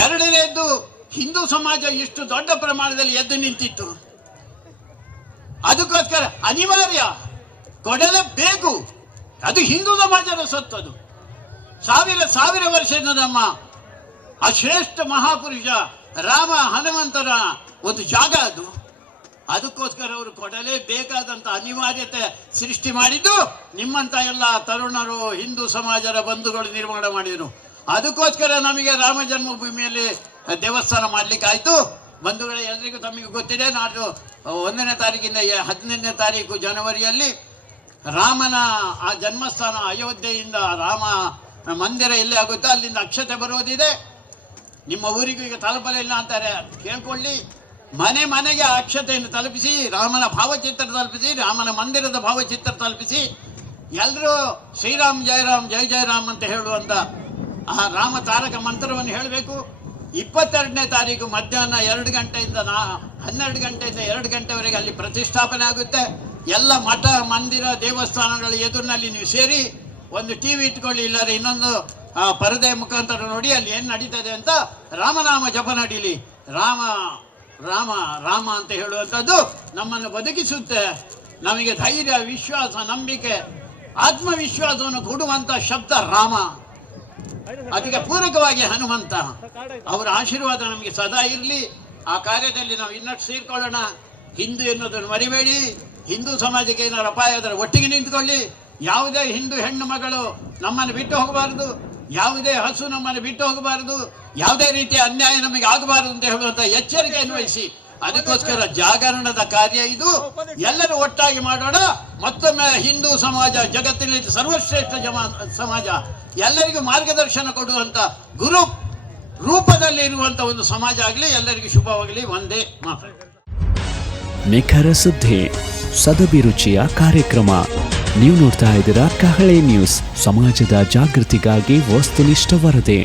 ಎರಡನೇದ್ದು, ಹಿಂದೂ ಸಮಾಜ ಇಷ್ಟು ದೊಡ್ಡ ಪ್ರಮಾಣದಲ್ಲಿ ಎದ್ದು ನಿಂತಿತ್ತು, ಅದಕ್ಕೋಸ್ಕರ ಅನಿವಾರ್ಯ ಕೊಡಲೇಬೇಕು. ಅದು ಹಿಂದೂ ಸಮಾಜದ ಸೊತ್ತದು. ಸಾವಿರ ವರ್ಷದ ನಮ್ಮ ಆ ಶ್ರೇಷ್ಠ ಮಹಾಪುರುಷ ರಾಮ ಹನುಮಂತರ ಒಂದು ಜಾಗ ಅದು. ಅದಕ್ಕೋಸ್ಕರ ಅವರು ಕೊಡಲೇಬೇಕಾದಂತ ಅನಿವಾರ್ಯತೆ ಸೃಷ್ಟಿ ಮಾಡಿದ್ದು ನಿಮ್ಮಂತ ಎಲ್ಲ ತರುಣರು, ಹಿಂದೂ ಸಮಾಜದ ಬಂಧುಗಳು ನಿರ್ಮಾಣ ಮಾಡಿದರು. ಅದಕ್ಕೋಸ್ಕರ ನಮಗೆ ರಾಮ ಜನ್ಮಭೂಮಿಯಲ್ಲಿ ದೇವಸ್ಥಾನ ಮಾಡ್ಲಿಕ್ಕಾಯ್ತು. ಬಂಧುಗಳೇ, ಎಲ್ರಿಗೂ ತಮಗೆ ಗೊತ್ತಿದೆ, ನಾಡು 1ನೇ ತಾರೀಕಿಂದ 15ನೇ ತಾರೀಕು ಜನವರಿಯಲ್ಲಿ ರಾಮನ ಆ ಜನ್ಮಸ್ಥಾನ ಅಯೋಧ್ಯೆಯಿಂದ ರಾಮ ಮಂದಿರ ಎಲ್ಲಿ ಆಗುತ್ತೋ ಅಲ್ಲಿಂದ ಅಕ್ಷತೆ ಬರೋದಿದೆ. ನಿಮ್ಮ ಊರಿಗೂ ಈಗ ತಲುಪಲಿಲ್ಲ ಅಂತಾರೆ, ಕೇಳ್ಕೊಳ್ಳಿ. ಮನೆಗೆ ಆ ಅಕ್ಷತೆಯನ್ನು ತಲುಪಿಸಿ, ರಾಮನ ಭಾವಚಿತ್ರ ತಲುಪಿಸಿ, ರಾಮನ ಮಂದಿರದ ಭಾವಚಿತ್ರ ತಲುಪಿಸಿ, ಎಲ್ಲರೂ ಶ್ರೀರಾಮ್ ಜಯರಾಮ್ ಜಯ ಜಯರಾಮ್ ಅಂತ ಹೇಳುವಂತ ಆ ರಾಮ ತಾರಕ ಮಂತ್ರವನ್ನು ಹೇಳಬೇಕು. 22ನೇ ತಾರೀಕು ಮಧ್ಯಾಹ್ನ 2 ಗಂಟೆಯಿಂದ 12 ಗಂಟೆಯಿಂದ 2 ಗಂಟೆವರೆಗೆ ಅಲ್ಲಿ ಪ್ರತಿಷ್ಠಾಪನೆ ಆಗುತ್ತೆ. ಎಲ್ಲ ಮಠ ಮಂದಿರ ದೇವಸ್ಥಾನಗಳ ಎದುರಿನಲ್ಲಿ ನೀವು ಸೇರಿ ಒಂದು ಟಿವಿ ಇಟ್ಕೊಳ್ಳಿ, ಇಲ್ಲರೆ ಇನ್ನೊಂದು ಪರದೆ ಮುಖಾಂತರ ನೋಡಿ ಅಲ್ಲಿ ಏನು ನಡೀತದೆ ಅಂತ ರಾಮನಾಮ ಜಪ ನಡೀಲಿ. ರಾಮ ರಾಮ ರಾಮ ಅಂತ ಹೇಳುವಂಥದ್ದು ನಮ್ಮನ್ನು ಬದುಕಿಸುತ್ತೆ. ನಮಗೆ ಧೈರ್ಯ, ವಿಶ್ವಾಸ, ನಂಬಿಕೆ, ಆತ್ಮವಿಶ್ವಾಸವನ್ನು ಕೊಡುವಂತ ಶಬ್ದ ರಾಮ. ಅದಕ್ಕೆ ಪೂರಕವಾಗಿ ಹನುಮಂತ. ಅವರ ಆಶೀರ್ವಾದ ನಮಗೆ ಸದಾ ಇರಲಿ. ಆ ಕಾರ್ಯದಲ್ಲಿ ನಾವು ಇನ್ನಷ್ಟು ಸೇರ್ಕೊಳ್ಳೋಣ. ಹಿಂದೂ ಎನ್ನುವುದನ್ನು ಮರಿಬೇಡಿ. ಹಿಂದೂ ಸಮಾಜಕ್ಕೆ ಏನಾದ್ರು ಅಪಾಯ ಆದರೆ ಒಟ್ಟಿಗೆ ನಿಂತ್ಕೊಳ್ಳಿ. ಯಾವುದೇ ಹಿಂದೂ ಹೆಣ್ಣು ಮಗಳು ನಮ್ಮನ್ನು ಬಿಟ್ಟು ಹೋಗಬಾರದು, ಯಾವುದೇ ಹಸು ನಮ್ಮನ್ನು ಬಿಟ್ಟು ಹೋಗಬಾರದು, ಯಾವುದೇ ರೀತಿಯ ಅನ್ಯಾಯ ನಮಗೆ ಆಗಬಾರದು ಅಂತ ಹೇಳುವಂತ ಎಚ್ಚರಿಕೆಯನ್ನು ವಹಿಸಿ, ಅದಕ್ಕೋಸ್ಕರ ಜಾಗರಣದ ಕಾರ್ಯ ಇದು. ಎಲ್ಲರೂ ಒಟ್ಟಾಗಿ ಮಾಡೋಣ. ಮತ್ತೊಮ್ಮೆ ಹಿಂದೂ ಸಮಾಜ ಜಗತ್ತಿನಲ್ಲಿ ಸರ್ವಶ್ರೇಷ್ಠ ಸಮಾಜ, ಎಲ್ಲರಿಗೂ ಮಾರ್ಗದರ್ಶನ ಕೊಡುವಂತ ಗುರು ರೂಪದಲ್ಲಿ ಇರುವಂತ ಒಂದು ಸಮಾಜ ಆಗಲಿ. ಎಲ್ಲರಿಗೂ ಶುಭವಾಗಲಿ. ಒಂದೇ ಮಾತು. ನಿಖರ ಸುದ್ದಿ, ಸದಭಿರುಚಿಯ ಕಾರ್ಯಕ್ರಮ. ನೀವು ನೋಡ್ತಾ ಇದ್ದೀರಾ ಕಹಳೆ ನ್ಯೂಸ್, ಸಮಾಜದ ಜಾಗೃತಿಗಾಗಿ ವಸ್ತುನಿಷ್ಠ ವರದಿ.